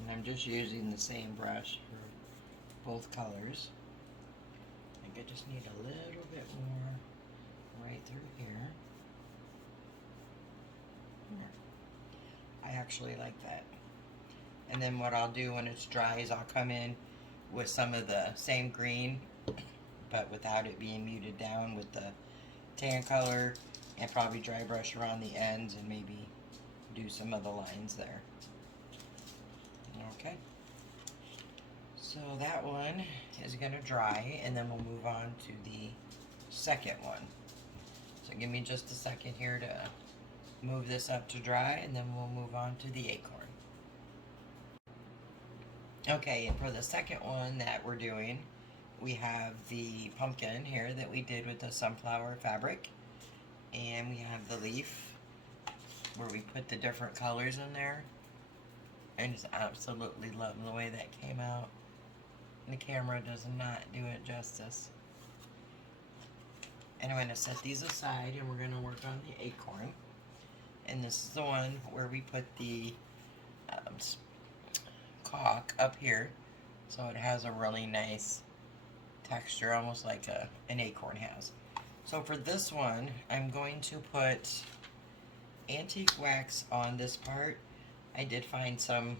And I'm just using the same brush for both colors. I think I just need a little bit more right through here. I actually like that. And then what I'll do when it's dry is I'll come in with some of the same green, but without it being muted down with the tan color, and probably dry brush around the ends and maybe do some of the lines there. Okay. So that one is going to dry, and then we'll move on to the second one. So give me just a second here to move this up to dry, and then we'll move on to the acorn. Okay, and for the second one that we're doing, we have the pumpkin here that we did with the sunflower fabric, and we have the leaf where we put the different colors in there. I just absolutely love the way that came out. The camera does not do it justice. And I'm going to set these aside, and we're going to work on the acorn. And this is the one where we put the caulk up here, so it has a really nice texture, almost like an acorn has. So for this one, I'm going to put antique wax on this part. I did find some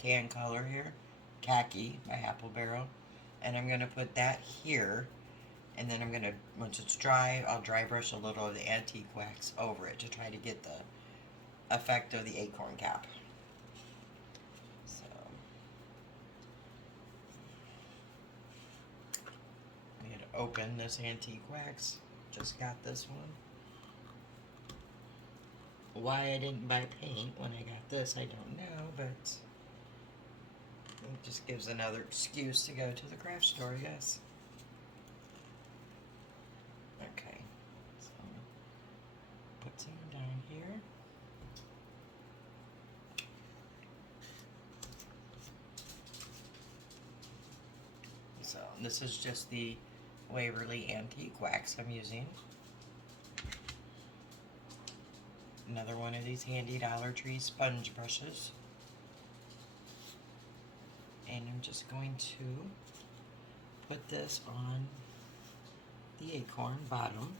tan color here, khaki by Apple Barrel, and I'm going to put that here, and then I'm going to, once it's dry, I'll dry brush a little of the antique wax over it to try to get the effect of the acorn cap. So I'm going to open this antique wax. Just got this one. Why I didn't buy paint when I got this, I don't know, but it just gives another excuse to go to the craft store, I guess. Okay, so put some down here. So this is just the Waverly Antique Wax I'm using. Another one of these handy Dollar Tree sponge brushes. And I'm just going to put this on the acorn bottom.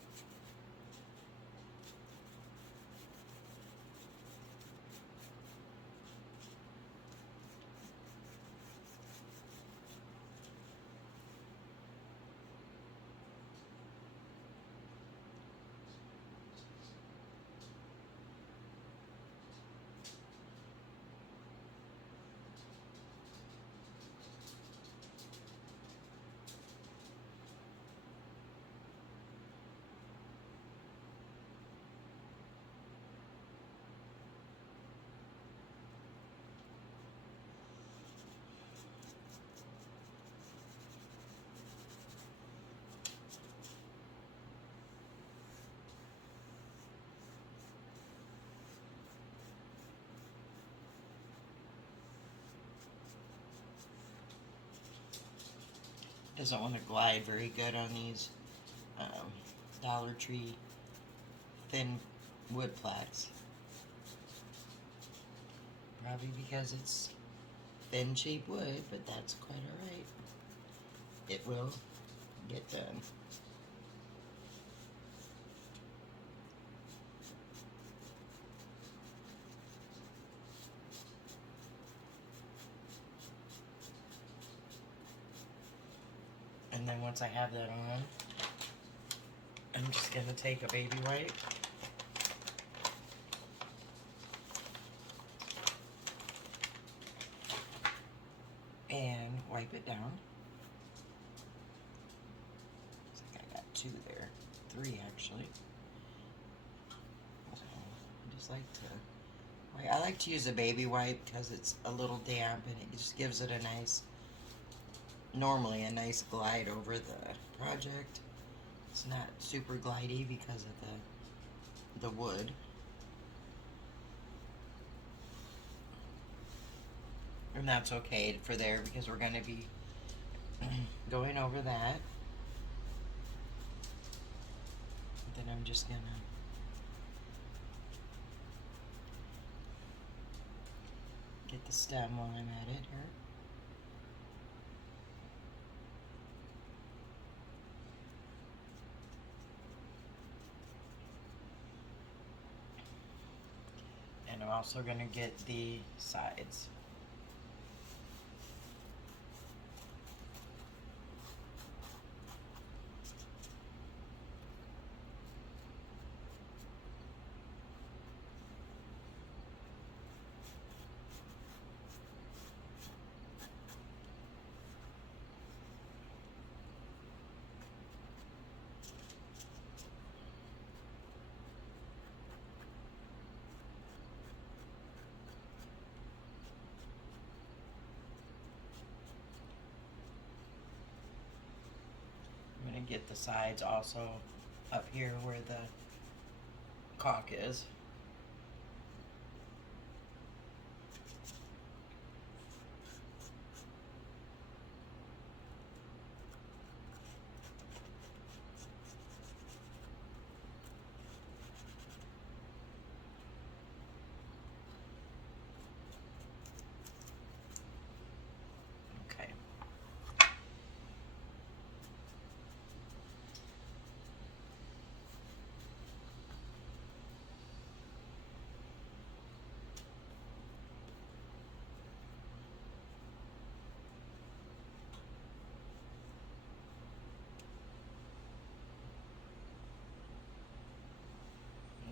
doesn't want to glide very good on these Dollar Tree thin wood plaques. Probably because it's thin, cheap wood, but that's quite alright. It will get done. And then once I have that on, I'm just going to take a baby wipe and wipe it down. Looks like I got 2 there. 3 actually. So I just like to, I like to use a baby wipe because it's a little damp and it just gives it a nice, normally a nice glide over the project. It's not super glidey because of the wood. And that's okay for there because we're going to be going over that. Then I'm just going to get the stem while I'm at it here. And I'm also going to get the sides. I'm going to get the sides also up here where the caulk is. Okay.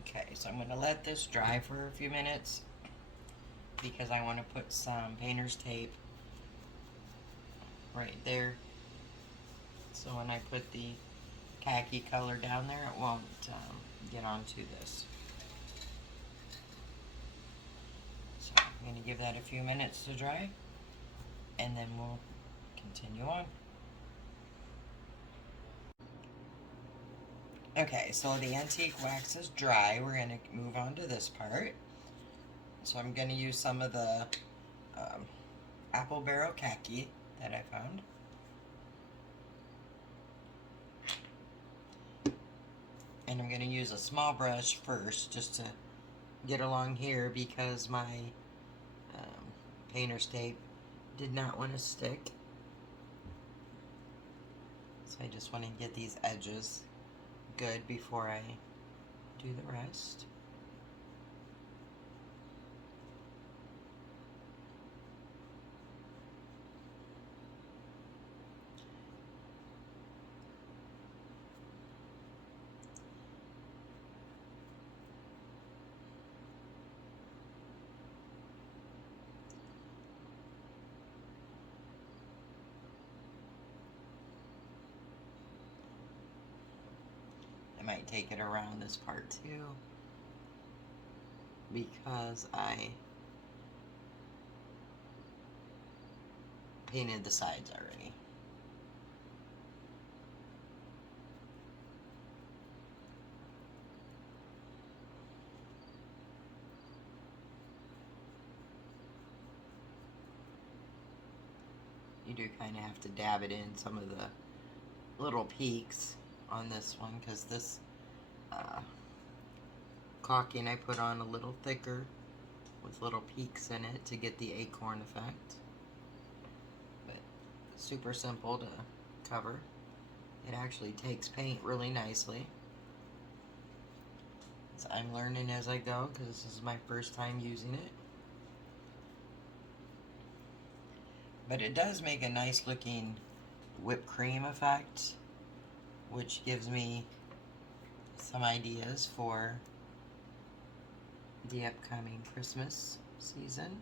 Okay, so I'm going to let this dry for a few minutes because I want to put some painter's tape right there. So when I put the khaki color down there, it won't get onto this. So I'm going to give that a few minutes to dry and then we'll continue on. Okay, so the antique wax is dry. We're going to move on to this part. So I'm going to use some of the apple barrel khaki that I found. And I'm going to use a small brush first just to get along here because my painter's tape did not want to stick. So I just want to get these edges good before I do the rest. I might take it around this part too because I painted the sides already. You do kind of have to dab it in some of the little peaks on this one, because this caulking I put on a little thicker with little peaks in it to get the acorn effect. But super simple to cover. It actually takes paint really nicely. So I'm learning as I go, because this is my first time using it. But it does make a nice looking whipped cream effect, which gives me some ideas for the upcoming Christmas season.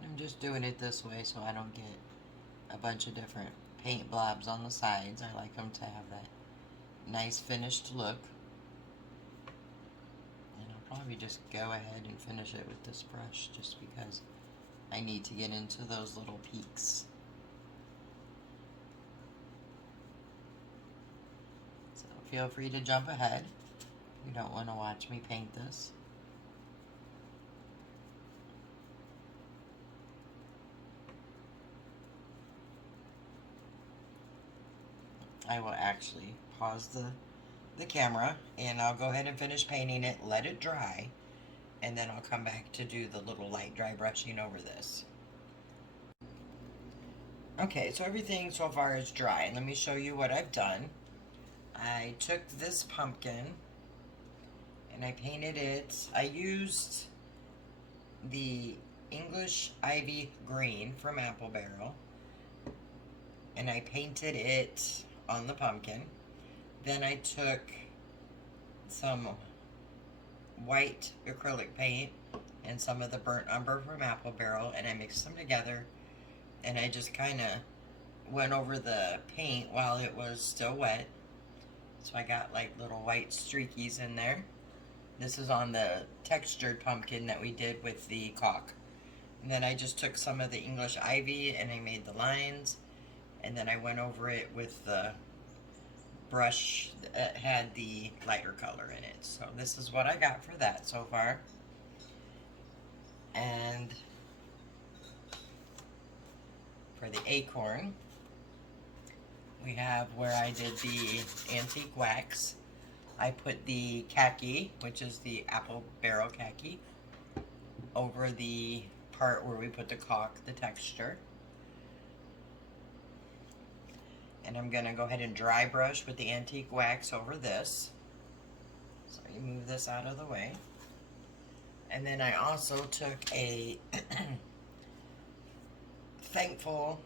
I'm just doing it this way so I don't get a bunch of different paint blobs on the sides. I like them to have that nice finished look. And I'll probably just go ahead and finish it with this brush just because I need to get into those little peaks. So feel free to jump ahead. You don't want to watch me paint this. I will actually pause the camera and I'll go ahead and finish painting it, let it dry, and then I'll come back to do the little light dry brushing over this. Okay, so everything so far is dry, and let me show you what I've done. I took this pumpkin and I painted it. I used the English Ivy Green from Apple Barrel, and I painted it on the pumpkin. Then I took some white acrylic paint and some of the burnt umber from Apple Barrel, and I mixed them together, and I just kind of went over the paint while it was still wet. So I got like little white streakies in there. This is on the textured pumpkin that we did with the caulk. And then I just took some of the English Ivy and I made the lines, and then I went over it with the brush that had the lighter color in it. So this is what I got for that so far. And for the acorn, we have where I did the antique wax. I put the khaki, which is the Apple Barrel khaki, over the part where we put the caulk, the texture. And I'm going to go ahead and dry brush with the antique wax over this. So you move this out of the way. And then I also took a thankful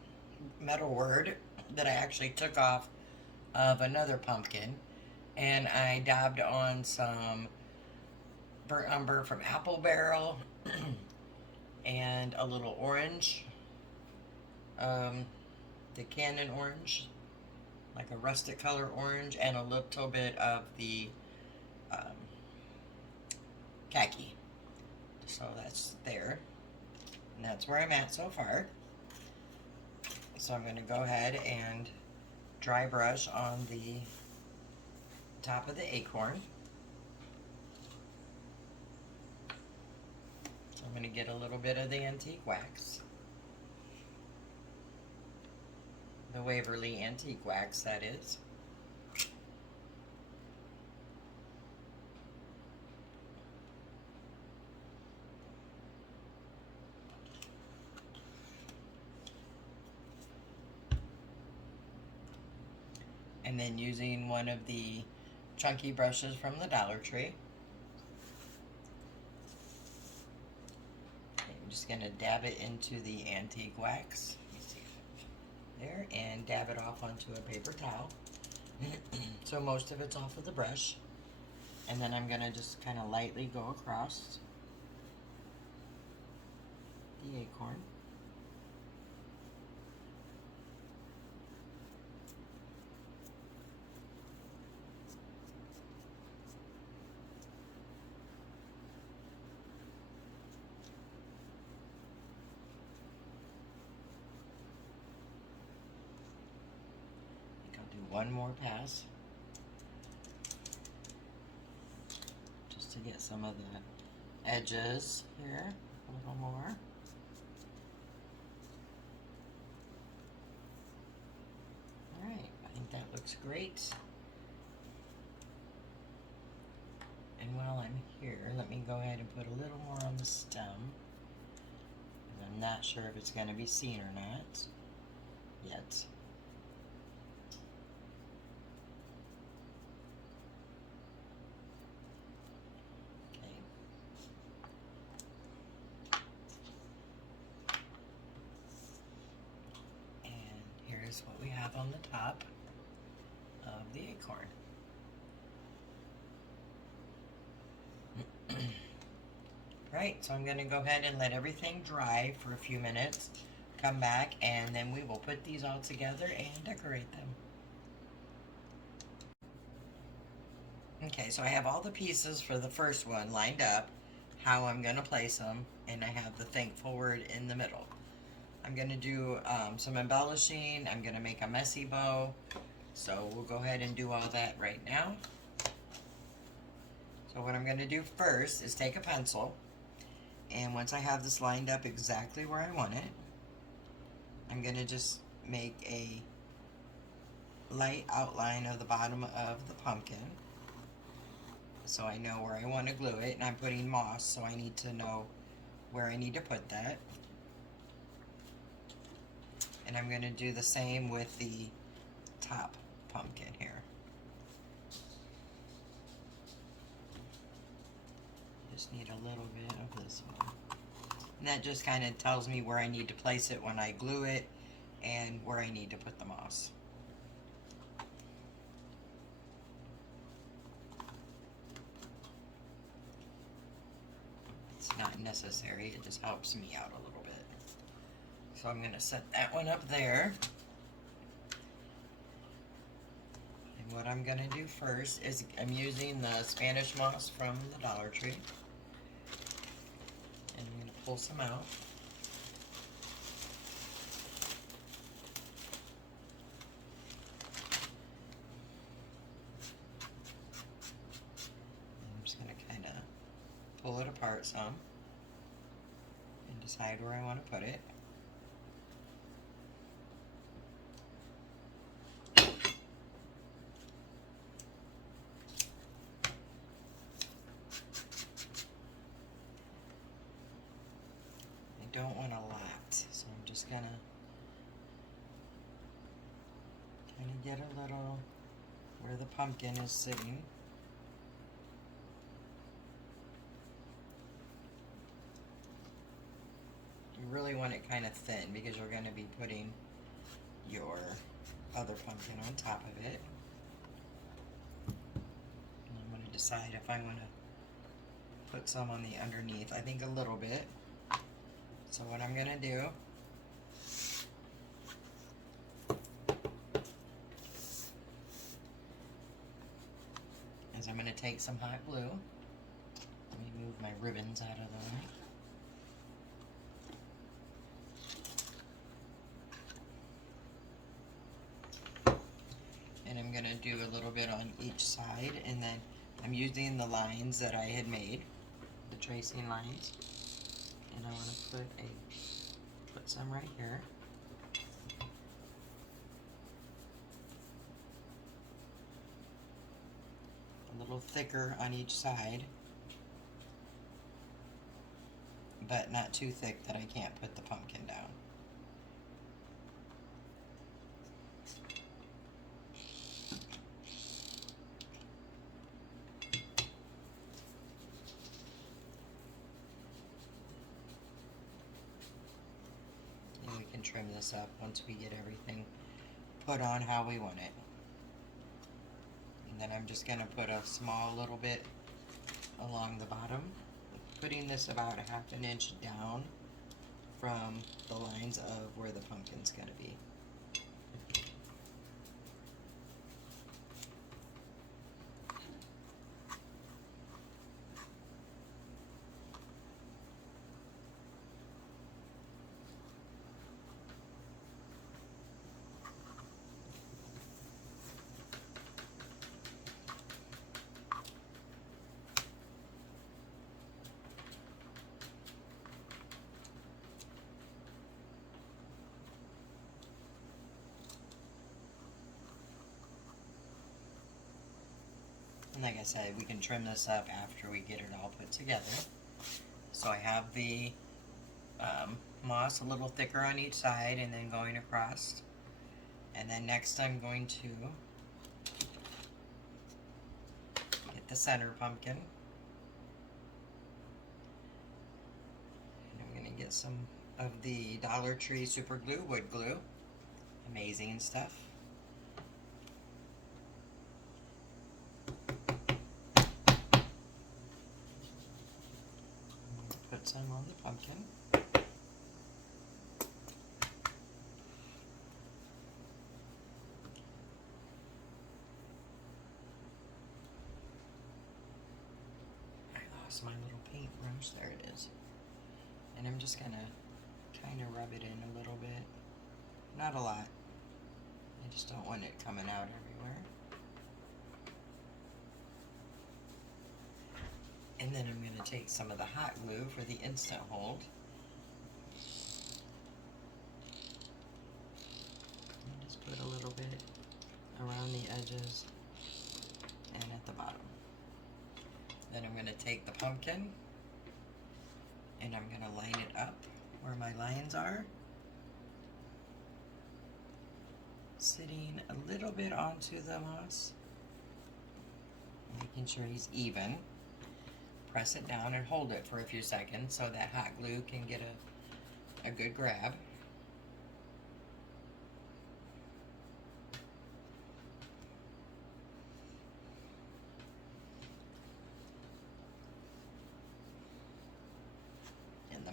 metal word that I actually took off of another pumpkin, and I dabbed on some burnt umber from Apple Barrel and a little orange, the Cannon orange, like a rustic color orange, and a little bit of the khaki. So that's there, and that's where I'm at so far. So I'm going to go ahead and dry brush on the top of the acorn. So I'm going to get a little bit of the antique wax. The Waverly Antique Wax, that is. And then using one of the chunky brushes from the Dollar Tree, I'm just going to dab it into the antique wax. There, and dab it off onto a paper towel. So most of it's off of the brush. And then I'm going to just kind of lightly go across the acorn. one more pass just to get some of the edges here a little more. Alright, I think that looks great. And while I'm here, let me go ahead and put a little more on the stem. I'm not sure if it's going to be seen or not yet. Okay. And here's what we have on the top of the acorn. Right, so I'm going to go ahead and let everything dry for a few minutes, come back, and then we will put these all together and decorate them. Okay, so I have all the pieces for the first one lined up, how I'm going to place them, and I have the thankful word in the middle. I'm going to do some embellishing. I'm going to make a messy bow, so we'll go ahead and do all that right now. So what I'm going to do first is take a pencil, and once I have this lined up exactly where I want it, I'm going to just make a light outline of the bottom of the pumpkin so I know where I want to glue it. And I'm putting moss, so I need to know where I need to put that. And I'm going to do the same with the top pumpkin here. Just need a little bit of this one. And that just kind of tells me where I need to place it when I glue it and where I need to put the moss. It's not necessary, it just helps me out a little bit. So I'm going to set that one up there. And what I'm going to do first is I'm using the Spanish moss from the Dollar Tree. And I'm going to pull some out. And I'm just going to kind of pull it apart some and decide where I want to put it. Don't want a lot, so I'm just gonna kind of get a little where the pumpkin is sitting. You really want it kind of thin because you're going to be putting your other pumpkin on top of it. And I'm going to decide if I want to put some on the underneath. I think a little bit. So what I'm going to do is I'm going to take some hot glue. Let me move my ribbons out of the way. And I'm going to do a little bit on each side, and then I'm using the lines that I had made, the tracing lines. And I want to put some right here. A little thicker on each side, but not too thick that I can't put the pumpkin down. We can trim this up once we get everything put on how we want it. And then I'm just going to put a small little bit along the bottom, putting this about a ½ inch down from the lines of where the pumpkin's going to be. like I said, we can trim this up after we get it all put together. So I have the moss a little thicker on each side and then going across. And then next I'm going to get the center pumpkin. And I'm going to get some of the Dollar Tree Super Glue, wood glue. Amazing stuff. Put some on the pumpkin. My little paintbrush, there it is, and I'm just gonna kind of rub it in a little bit, not a lot. I just don't want it coming out everywhere. And then I'm gonna take some of the hot glue for the instant hold and just put a little bit around the edges and at the bottom. Then I'm going to take the pumpkin and I'm going to line it up where my lines are, sitting a little bit onto the moss, making sure he's even. Press it down and hold it for a few seconds so that hot glue can get a good grab.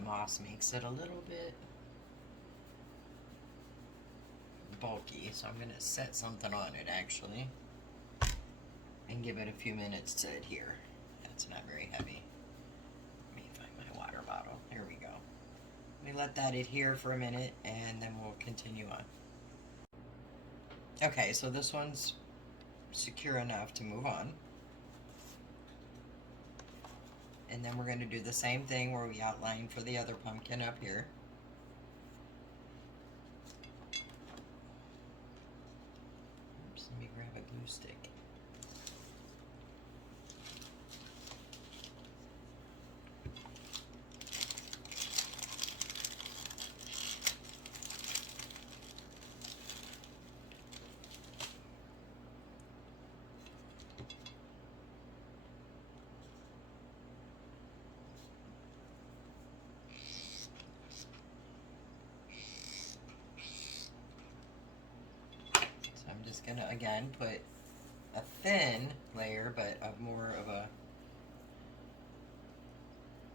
Moss makes it a little bit bulky, so I'm going to set something on it actually and give it a few minutes to adhere. That's not very heavy. Let me find my water bottle. Here we go. Let me let that adhere for a minute and then we'll continue on. Okay, so this one's secure enough to move on. And then we're going to do the same thing where we outlined for the other pumpkin up here. Oops, let me grab a glue stick. Just gonna again put a thin layer, but of more of a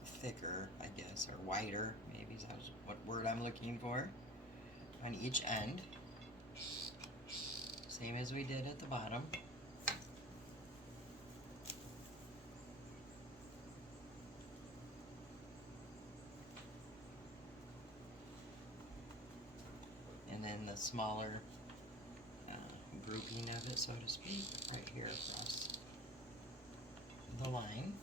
thicker, I guess, or wider, maybe that's what word I'm looking for, on each end, same as we did at the bottom. And then the smaller grouping of it, so to speak, right here across the line.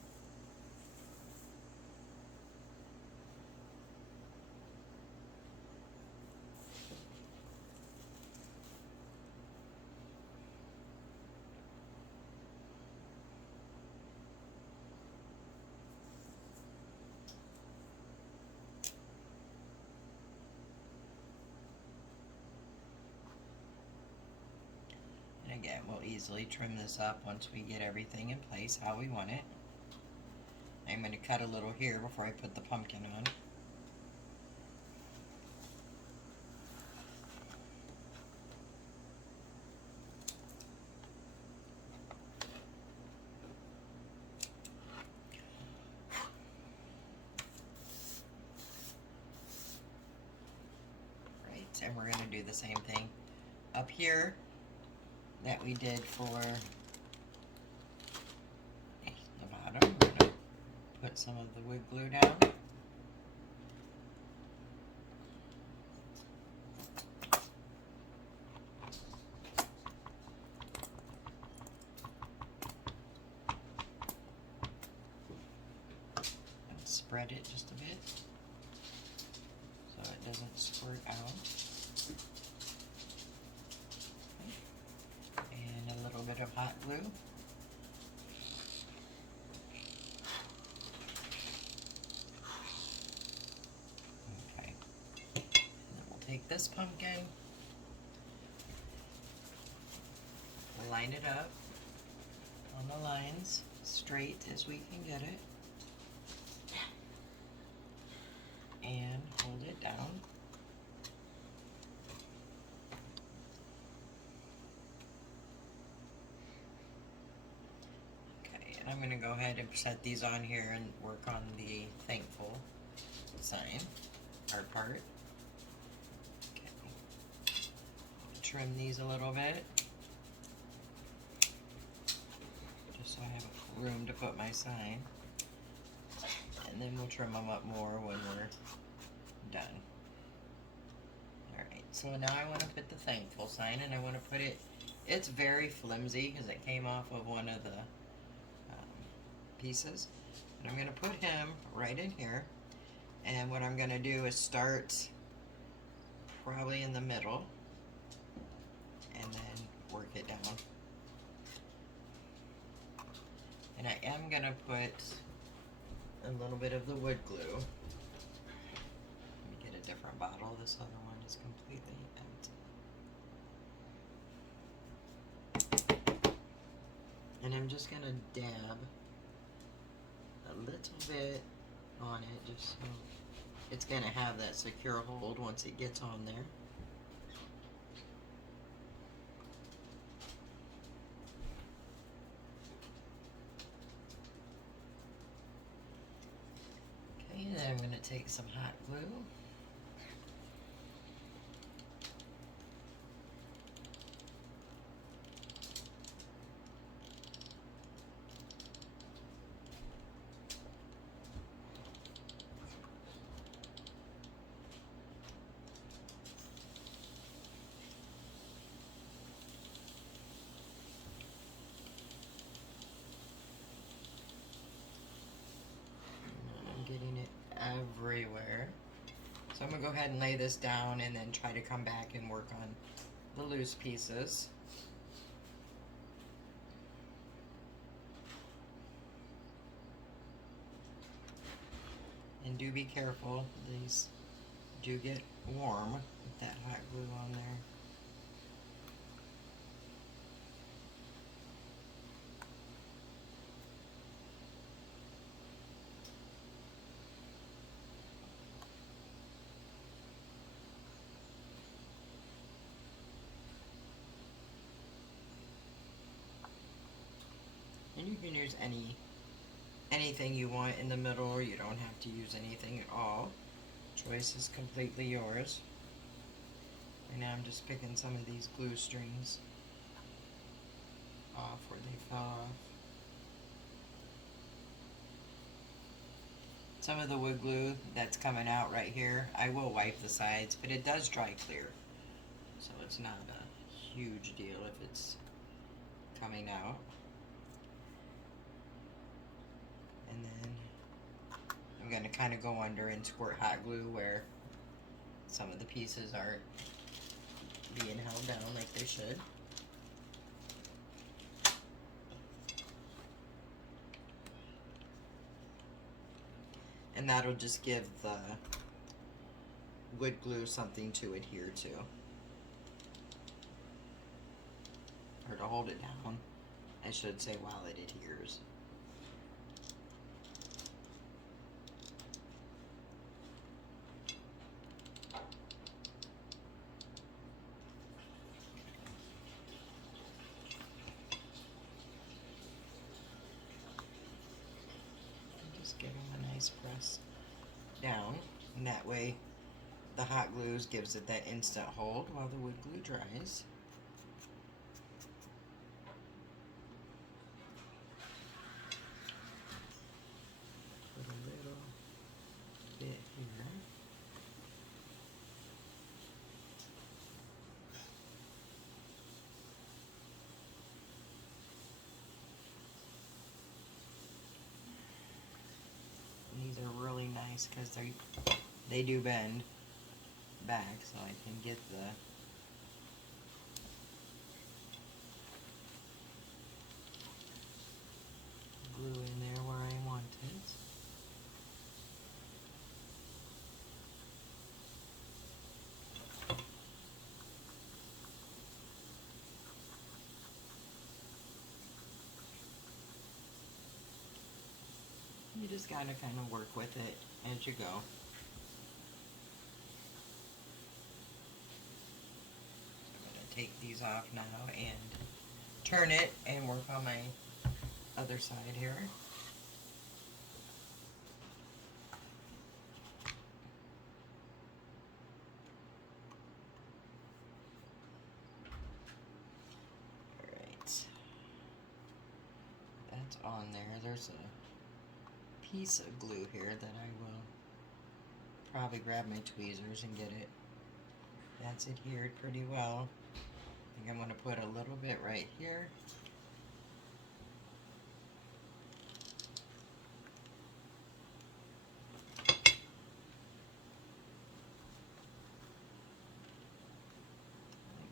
Again, we'll easily trim this up once we get everything in place how we want it. I'm going to cut a little here before I put the pumpkin on. Right, and we're going to do the same thing up here that we did for the bottom. We're going to put some of the wood glue down. And spread it just a bit so it doesn't squirt out. And a little bit of hot glue. take this pumpkin, line it up on the lines, straight as we can get it, and hold it down. Okay, and I'm going to go ahead and set these on here and work on the thankful sign, our part. Okay. Trim these a little bit, just so I have room to put my sign. And then we'll trim them up more when we're done. Alright, so now I want to put the thankful sign, and I want to put it, it's very flimsy because it came off of one of the pieces. And I'm going to put him right in here. And what I'm going to do is start probably in the middle and then work it down. And I am going to put a little bit of the wood glue. Let me get a different bottle. This other one is completely empty. And I'm just going to dab a little bit on it, just so it's going to have that secure hold once it gets on there. Okay, then I'm going to take some hot glue. Getting it everywhere. So I'm going to go ahead and lay this down and then try to come back and work on the loose pieces. And do be careful, these do get warm with that hot glue on there. And you can use anything you want in the middle, or you don't have to use anything at all. Choice is completely yours. And now I'm just picking some of these glue strings off where they fell off. Some of the wood glue that's coming out right here, I will wipe the sides, but it does dry clear. So it's not a huge deal if it's coming out. And then I'm going to kind of go under and squirt hot glue where some of the pieces aren't being held down like they should. And that'll just give the wood glue something to adhere to. Or to hold it down, I should say, while it adheres. Give them a nice press down, and that way the hot glue gives it that instant hold while the wood glue dries. Put a little bit here. These are really nice because they do bend back, so I can get the glue in there where I want it. just gotta kind of work with it as you go. I'm gonna take these off now and turn it and work on my other side here. Alright. That's on there. There's a piece of glue here that I will probably grab my tweezers and get it. That's adhered pretty well. I think I'm going to put a little bit right here. It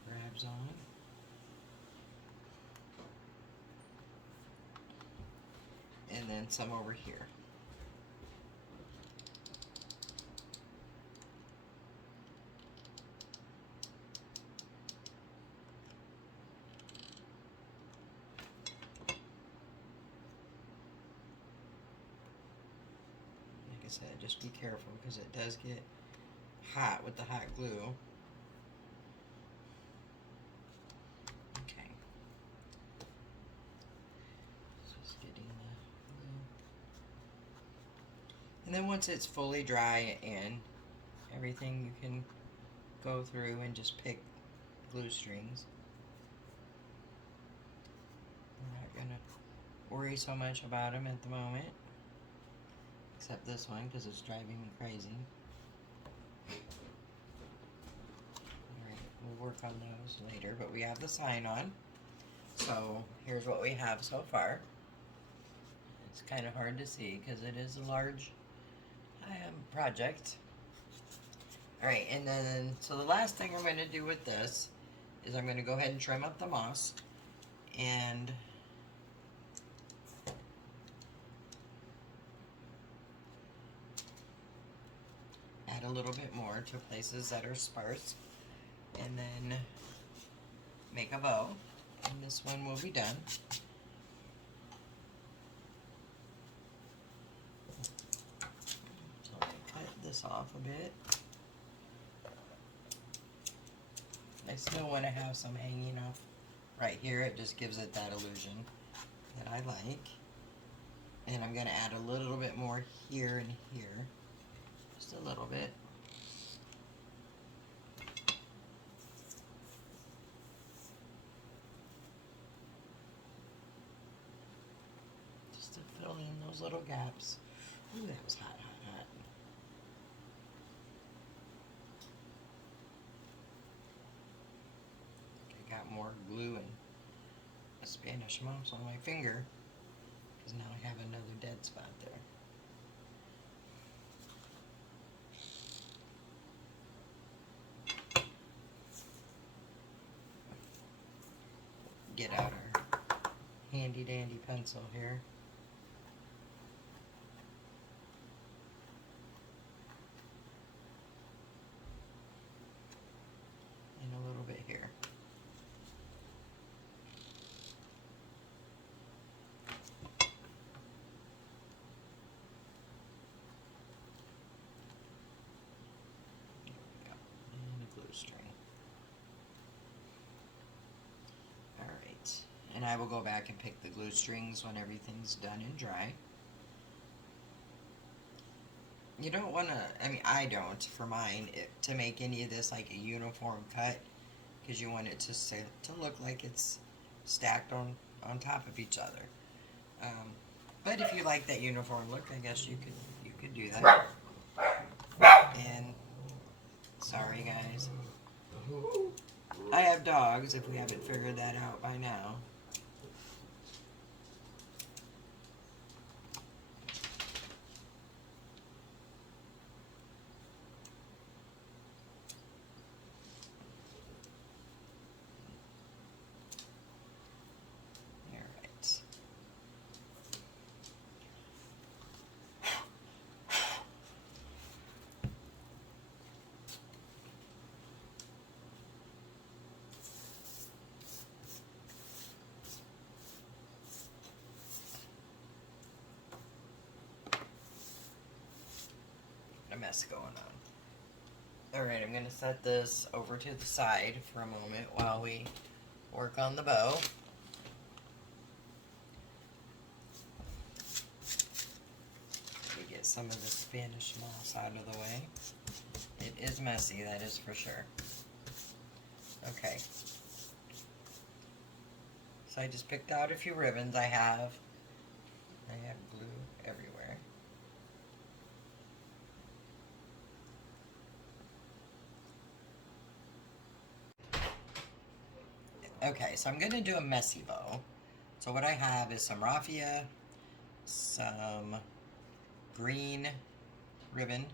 grabs on. And then some over here. Like I said, just be careful because it does get hot with the hot glue. And then once it's fully dry and everything, you can go through and just pick glue strings. We're not going to worry so much about them at the moment, except this one because it's driving me crazy. Alright, we'll work on those later, but we have the sign on. So here's what we have so far. It's kind of hard to see because it is a large project. Alright, and then, so the last thing I'm going to do with this is I'm going to go ahead and trim up the moss and add a little bit more to places that are sparse, and then make a bow, and this one will be done. This off a bit. I still want to have some hanging off right here. It just gives it that illusion that I like. And I'm going to add a little bit more here and here. Just a little bit. Just to fill in those little gaps. Ooh, that was hot, hot, hot. Got more glue and a Spanish mouse on my finger because now I have another dead spot there. Get out our handy dandy pencil here. And a little bit here. String. Alright, and I will go back and pick the glue strings when everything's done and dry. You don't want to, I mean I don't for mine, to make any of this like a uniform cut because you want it to look like it's stacked on top of each other. But if you like that uniform look, I guess you could do that. And sorry guys. I have dogs, if we haven't figured that out by now. Alright. a mess going on. Alright, I'm going to set this over to the side for a moment while we work on the bow. We get some of the Spanish moss out of the way. It is messy, that is for sure. Okay. So I just picked out a few ribbons. I have glue everywhere. Okay, so I'm going to do a messy bow. So what I have is some raffia, some green ribbon.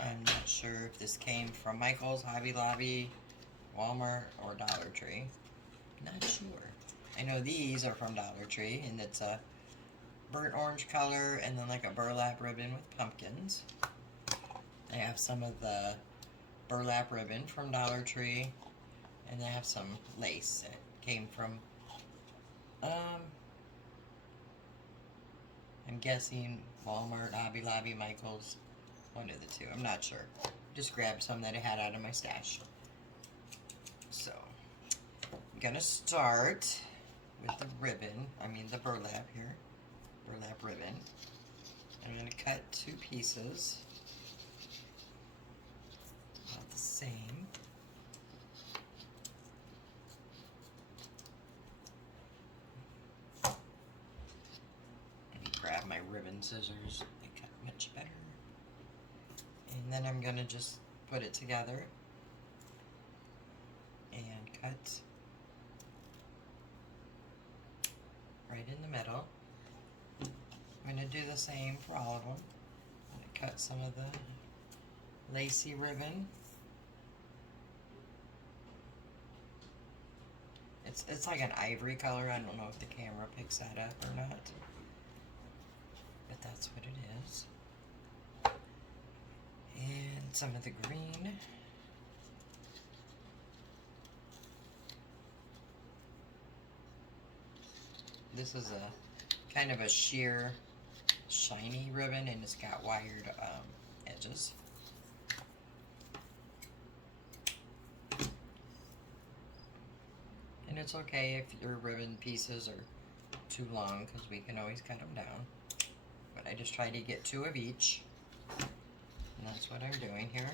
I'm not sure if this came from Michael's, Hobby Lobby, Walmart, or Dollar Tree. Not sure. I know these are from Dollar Tree, and it's a burnt orange color and then like a burlap ribbon with pumpkins. I have some of the burlap ribbon from Dollar Tree, and I have some lace. It came from, I'm guessing Walmart, Hobby Lobby, Michael's, one of the two. I'm not sure. Just grabbed some that I had out of my stash. So, I'm gonna start with the ribbon, the burlap here, burlap ribbon. I'm gonna cut 2 pieces, about the same. Let me grab my ribbon scissors, they cut much better. And then I'm gonna just put it together and cut right in the middle. I'm going to do the same for all of them. I'm going to cut some of the lacy ribbon. It's like an ivory color. I don't know if the camera picks that up or not, but that's what it is. And some of the green. This is a kind of a sheer, shiny ribbon, and it's got wired edges. And it's okay if your ribbon pieces are too long, because we can always cut them down. But I just try to get 2 of each, and that's what I'm doing here.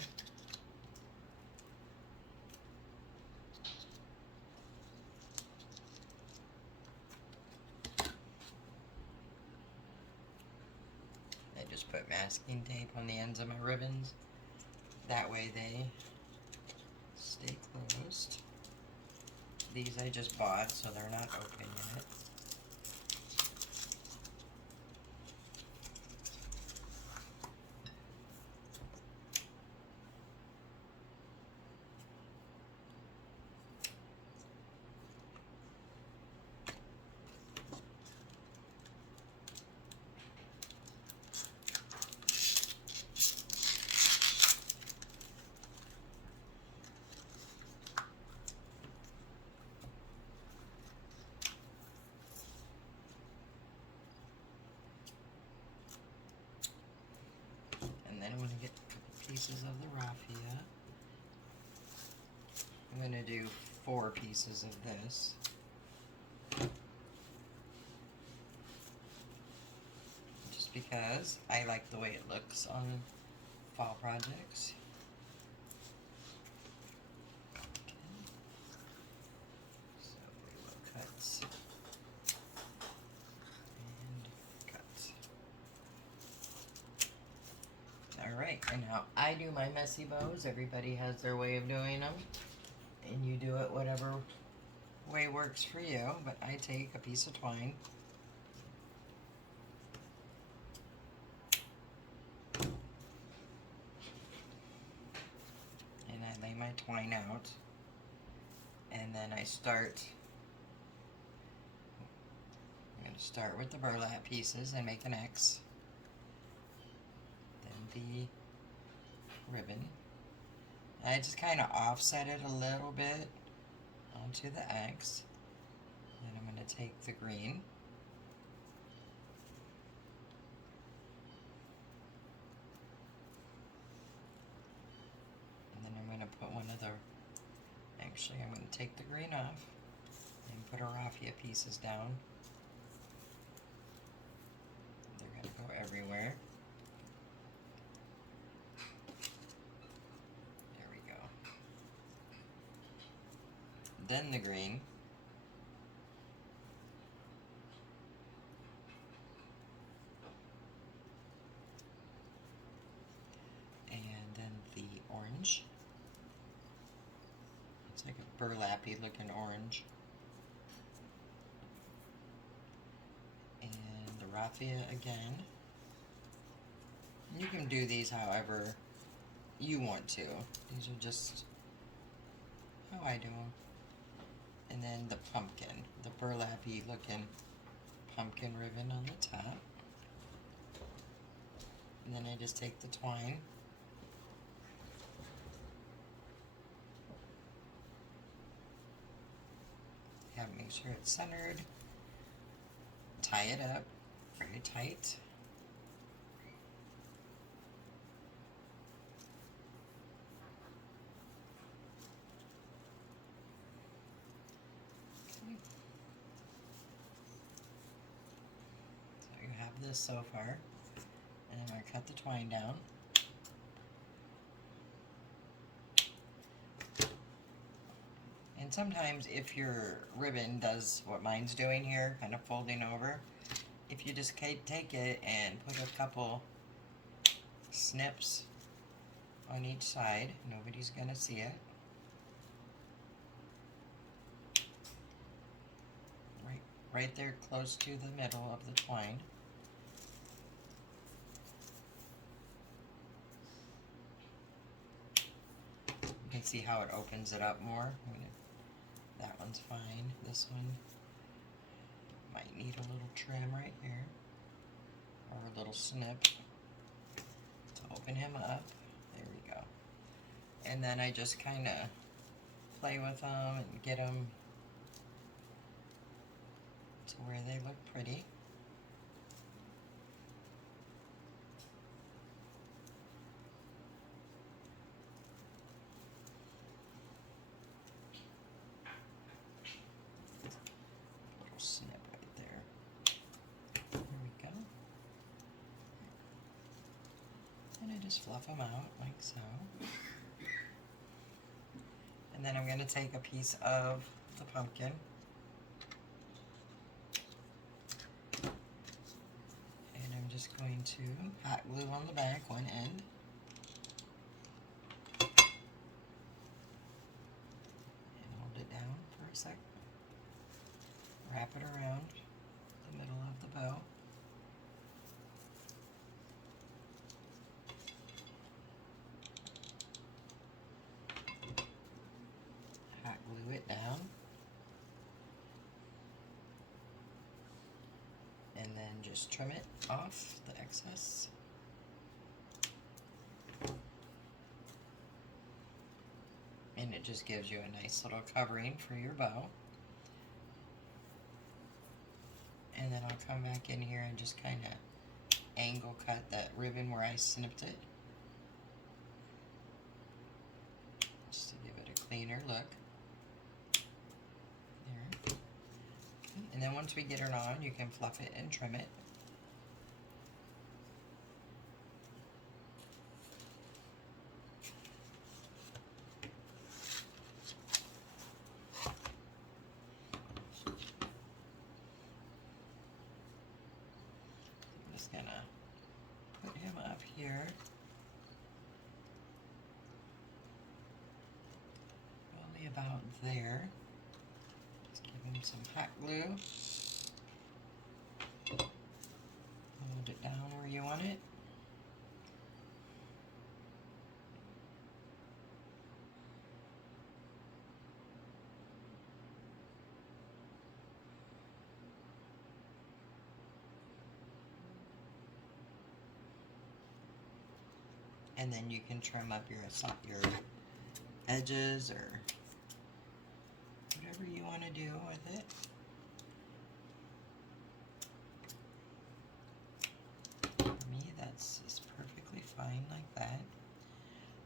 Just put masking tape on the ends of my ribbons. That way they stay closed. These I just bought, so they're not open yet. I'm going to get a couple pieces of the raffia. I'm going to do 4 pieces of this. Just because I like the way it looks on fall projects. Okay. So we will cut. Alright, and now I do my messy bows. Everybody has their way of doing them. And you do it whatever way works for you. But I take a piece of twine. And I lay my twine out. And then I start. I'm going to start with the burlap pieces and make an X. The ribbon. I just kind of offset it a little bit onto the X. Then I'm going to take the green. Actually, I'm going to take the green off and put our raffia pieces down. They're going to go everywhere. There we go. Then the green. And then the orange. It's like a burlappy looking orange. And the raffia again. You can do these however you want to. These are just how I do them. And then the pumpkin, the burlappy looking pumpkin ribbon on the top. And then I just take the twine. Make sure it's centered. Tie it up very tight. Okay. So you have this so far. And I'm going to cut the twine down. And sometimes if your ribbon does what mine's doing here, kind of folding over, if you just take it and put a couple snips on each side, nobody's going to see it. Right there close to the middle of the twine. You can see how it opens it up more. That one's fine. This one might need a little trim right here, or a little snip to open him up. There we go. And then I just kind of play with them and get them to where they look pretty. Snip right there. There we go. And I just fluff them out like so. And then I'm going to take a piece of the pumpkin and I'm just going to hot glue on the back one end. And hold it down for a sec. Wrap it around the middle of the bow. Hot glue it down. And then just trim it off, the excess. And it just gives you a nice little covering for your bow. And then I'll come back in here and just kind of angle cut that ribbon where I snipped it. Just to give it a cleaner look. There. Okay. And then once we get it on, you can fluff it and trim it. Gonna put him up here. Only about there. Just give him some hot glue. Hold it down where you want it. And then you can trim up your edges or whatever you want to do with it. For me, that's just perfectly fine like that.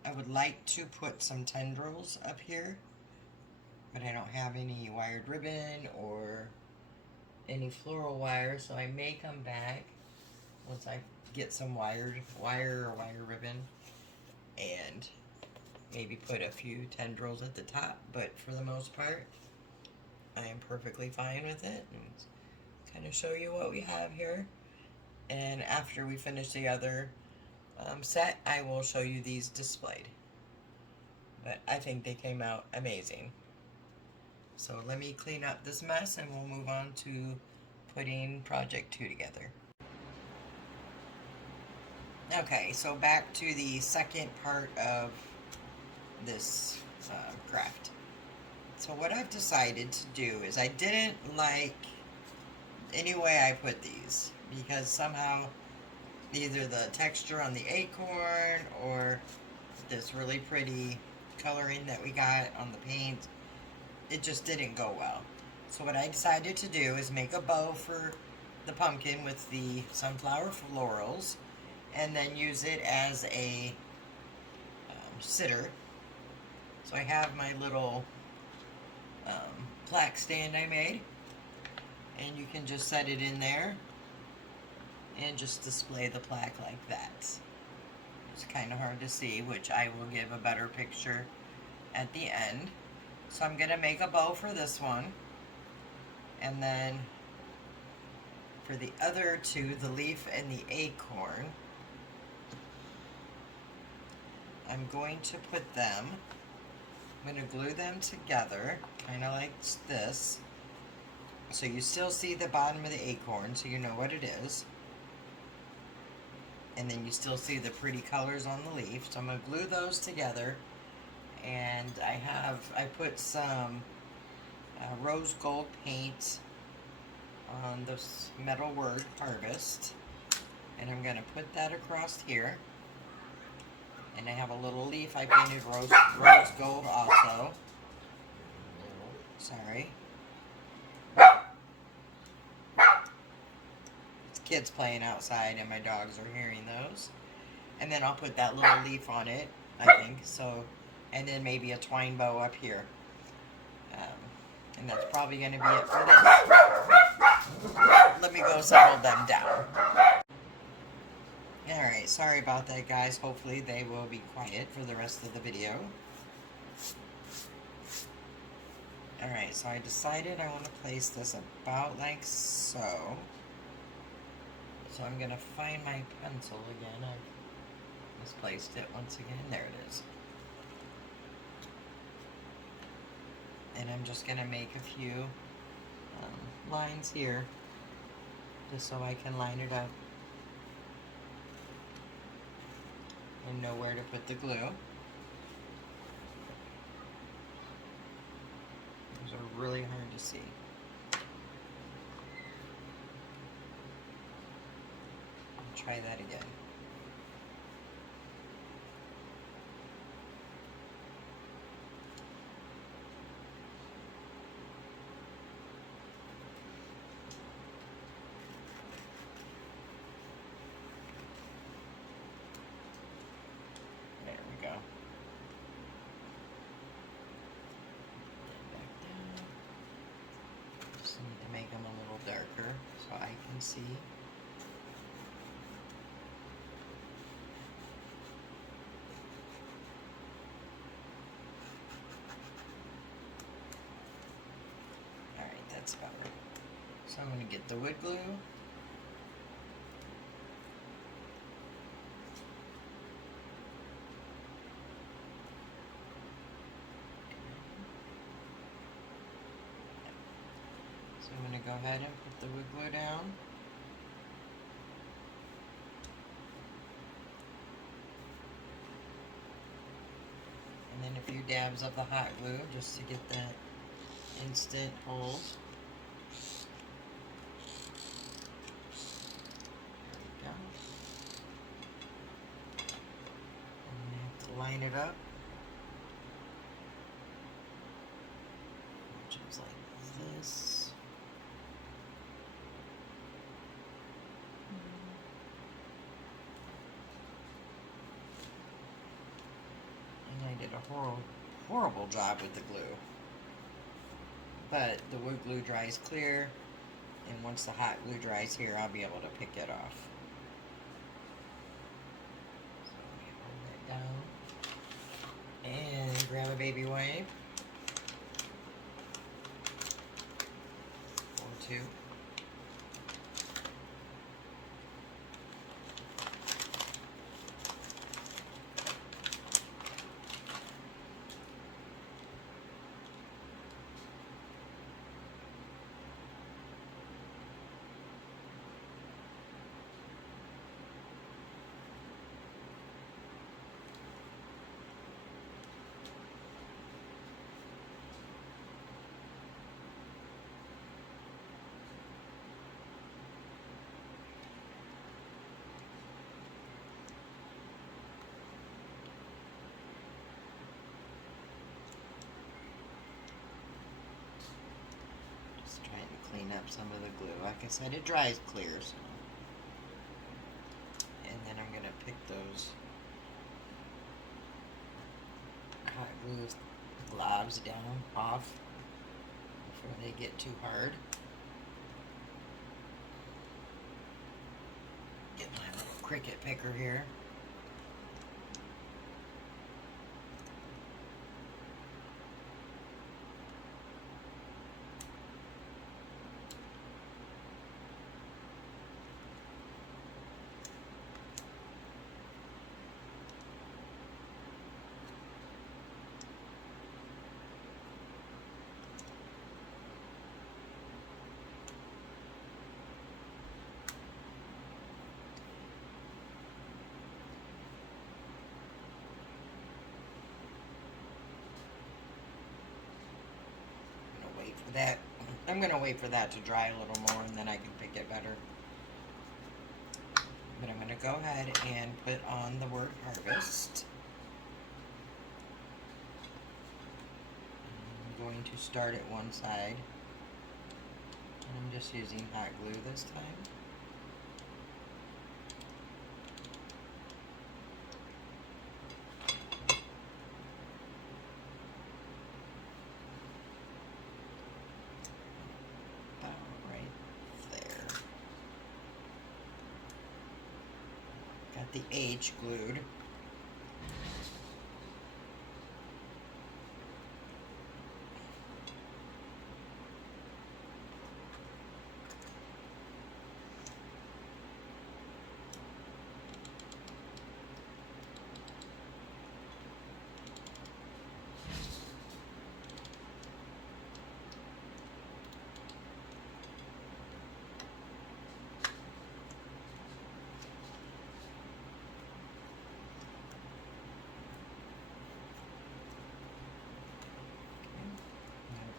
I would like to put some tendrils up here but I don't have any wired ribbon or any floral wire, so I may come back once I get some wire ribbon and maybe put a few tendrils at the top, but for the most part I am perfectly fine with it. And kind of show you what we have here, and after we finish the other set I will show you these displayed, but I think they came out amazing. So let me clean up this mess and we'll move on to putting project 2 together. Okay, so back to the second part of this craft. So what I've decided to do is I didn't like any way I put these, because somehow either the texture on the acorn or this really pretty coloring that we got on the paint, it just didn't go well. So what I decided to do is make a bow for the pumpkin with the sunflower florals, and then use it as a sitter. So I have my little plaque stand I made, and you can just set it in there and just display the plaque like that. It's kind of hard to see, which I will give a better picture at the end. So I'm going to make a bow for this one, and then for the other two, the leaf and the acorn, I'm going to put them, I'm going to glue them together, kind of like this, so you still see the bottom of the acorn, so you know what it is, and then you still see the pretty colors on the leaf. So I'm going to glue those together, and I put some rose gold paint on this metal word harvest, and I'm going to put that across here. And I have a little leaf I painted rose gold also. Sorry. It's kids playing outside and my dogs are hearing those. And then I'll put that little leaf on it, I think. So, and then maybe a twine bow up here. And that's probably going to be it for this. Let me go settle them down. Alright, sorry about that, guys. Hopefully they will be quiet for the rest of the video. Alright, so I decided I want to place this about like so. So I'm going to find my pencil again. I've misplaced it once again. There it is. And I'm just going to make a few lines here, just so I can line it up and know where to put the glue. Those are really hard to see. I'll try that again. Need to make them a little darker so I can see. Alright, that's better. So I'm going to get the wood glue. I'm going to go ahead and put the wood glue down. And then a few dabs of the hot glue just to get that instant hold. There we go. And you have to line it up. Which is like this. I did a horrible job with the glue. but the wood glue dries clear, and once the hot glue dries here, I'll be able to pick it off. So let me hold that down and grab a baby wipe or two. Trying to clean up some of the glue. Like I said, it dries clear, so. And then I'm going to pick those hot glue globs down off before they get too hard. Get my little Cricut picker here. That I'm going to wait for that to dry a little more, and then I can pick it better. But I'm going to go ahead and put on the word harvest. I'm going to start at one side, and I'm just using hot glue this time. The H glued.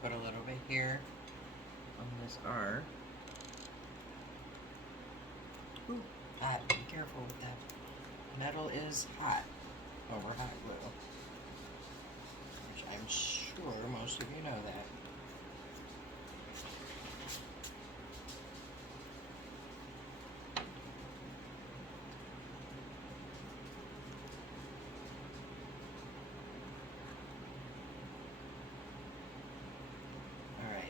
Put a little bit here on this R. Ooh, hot. Be careful with that. Metal is hot over hot glue, which I'm sure most of you know that.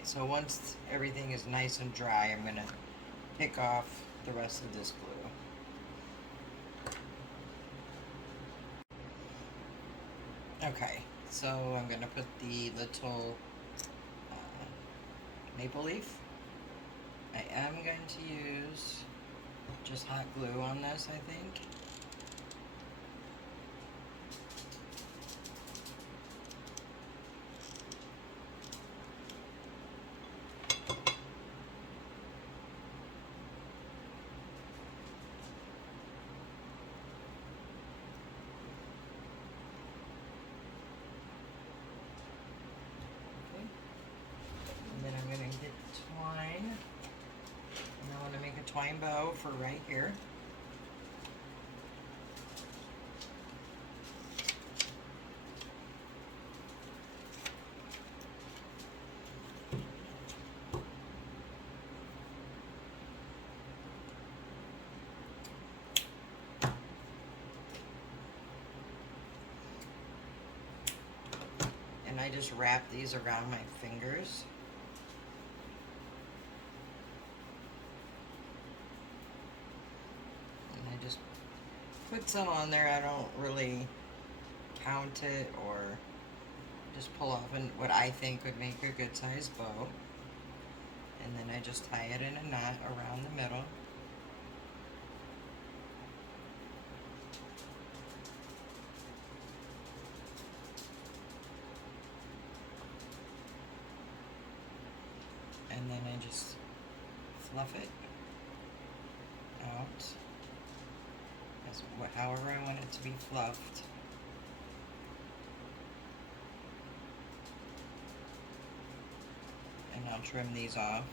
So once everything is nice and dry, I'm going to pick off the rest of this glue. Okay, so I'm going to put the little maple leaf. I am going to use just hot glue on this, I think. Twine bow for right here. And I just wrap these around my fingers. it's all on there. I don't really count it or just pull off what I think would make a good size bow. And then I just tie it in a knot around the middle. And then I just fluff it out as however I want it to be fluffed. And I'll trim these off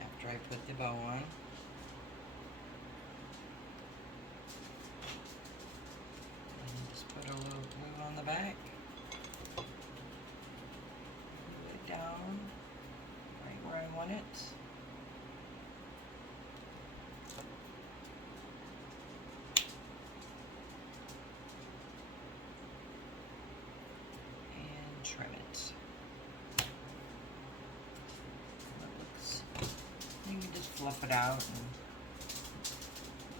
after I put the bow on. And just put a little glue on the back. Glue it down right where I want it. And trim it. You can just fluff it out and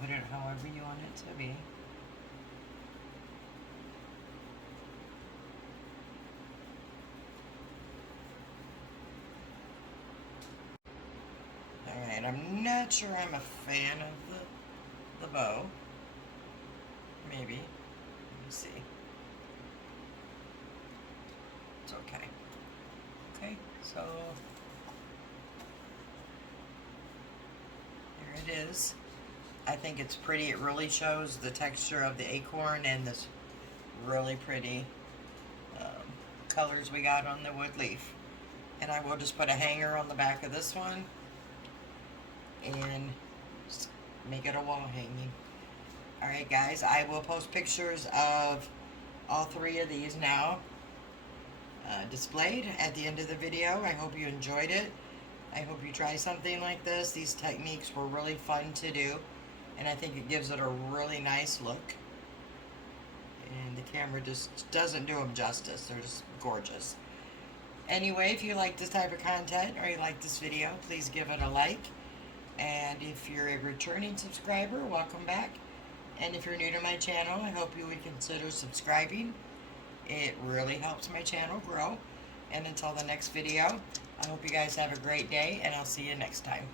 put it however you want it to be. Alright, I'm not sure I'm a fan of the bow. Maybe. Let me see. It's okay. Okay, so it is. I think it's pretty. It really shows the texture of the acorn and this really pretty colors we got on the wood leaf. And I will just put a hanger on the back of this one and just make it a wall hanging. Alright guys, I will post pictures of all three of these now displayed at the end of the video. I hope you enjoyed it. I hope you try something like this. These techniques were really fun to do, and I think it gives it a really nice look. And the camera just doesn't do them justice. They're just gorgeous. Anyway, if you like this type of content or you like this video, please give it a like. And if you're a returning subscriber, welcome back. And if you're new to my channel, I hope you would consider subscribing. It really helps my channel grow. And until the next video, I hope you guys have a great day, and I'll see you next time.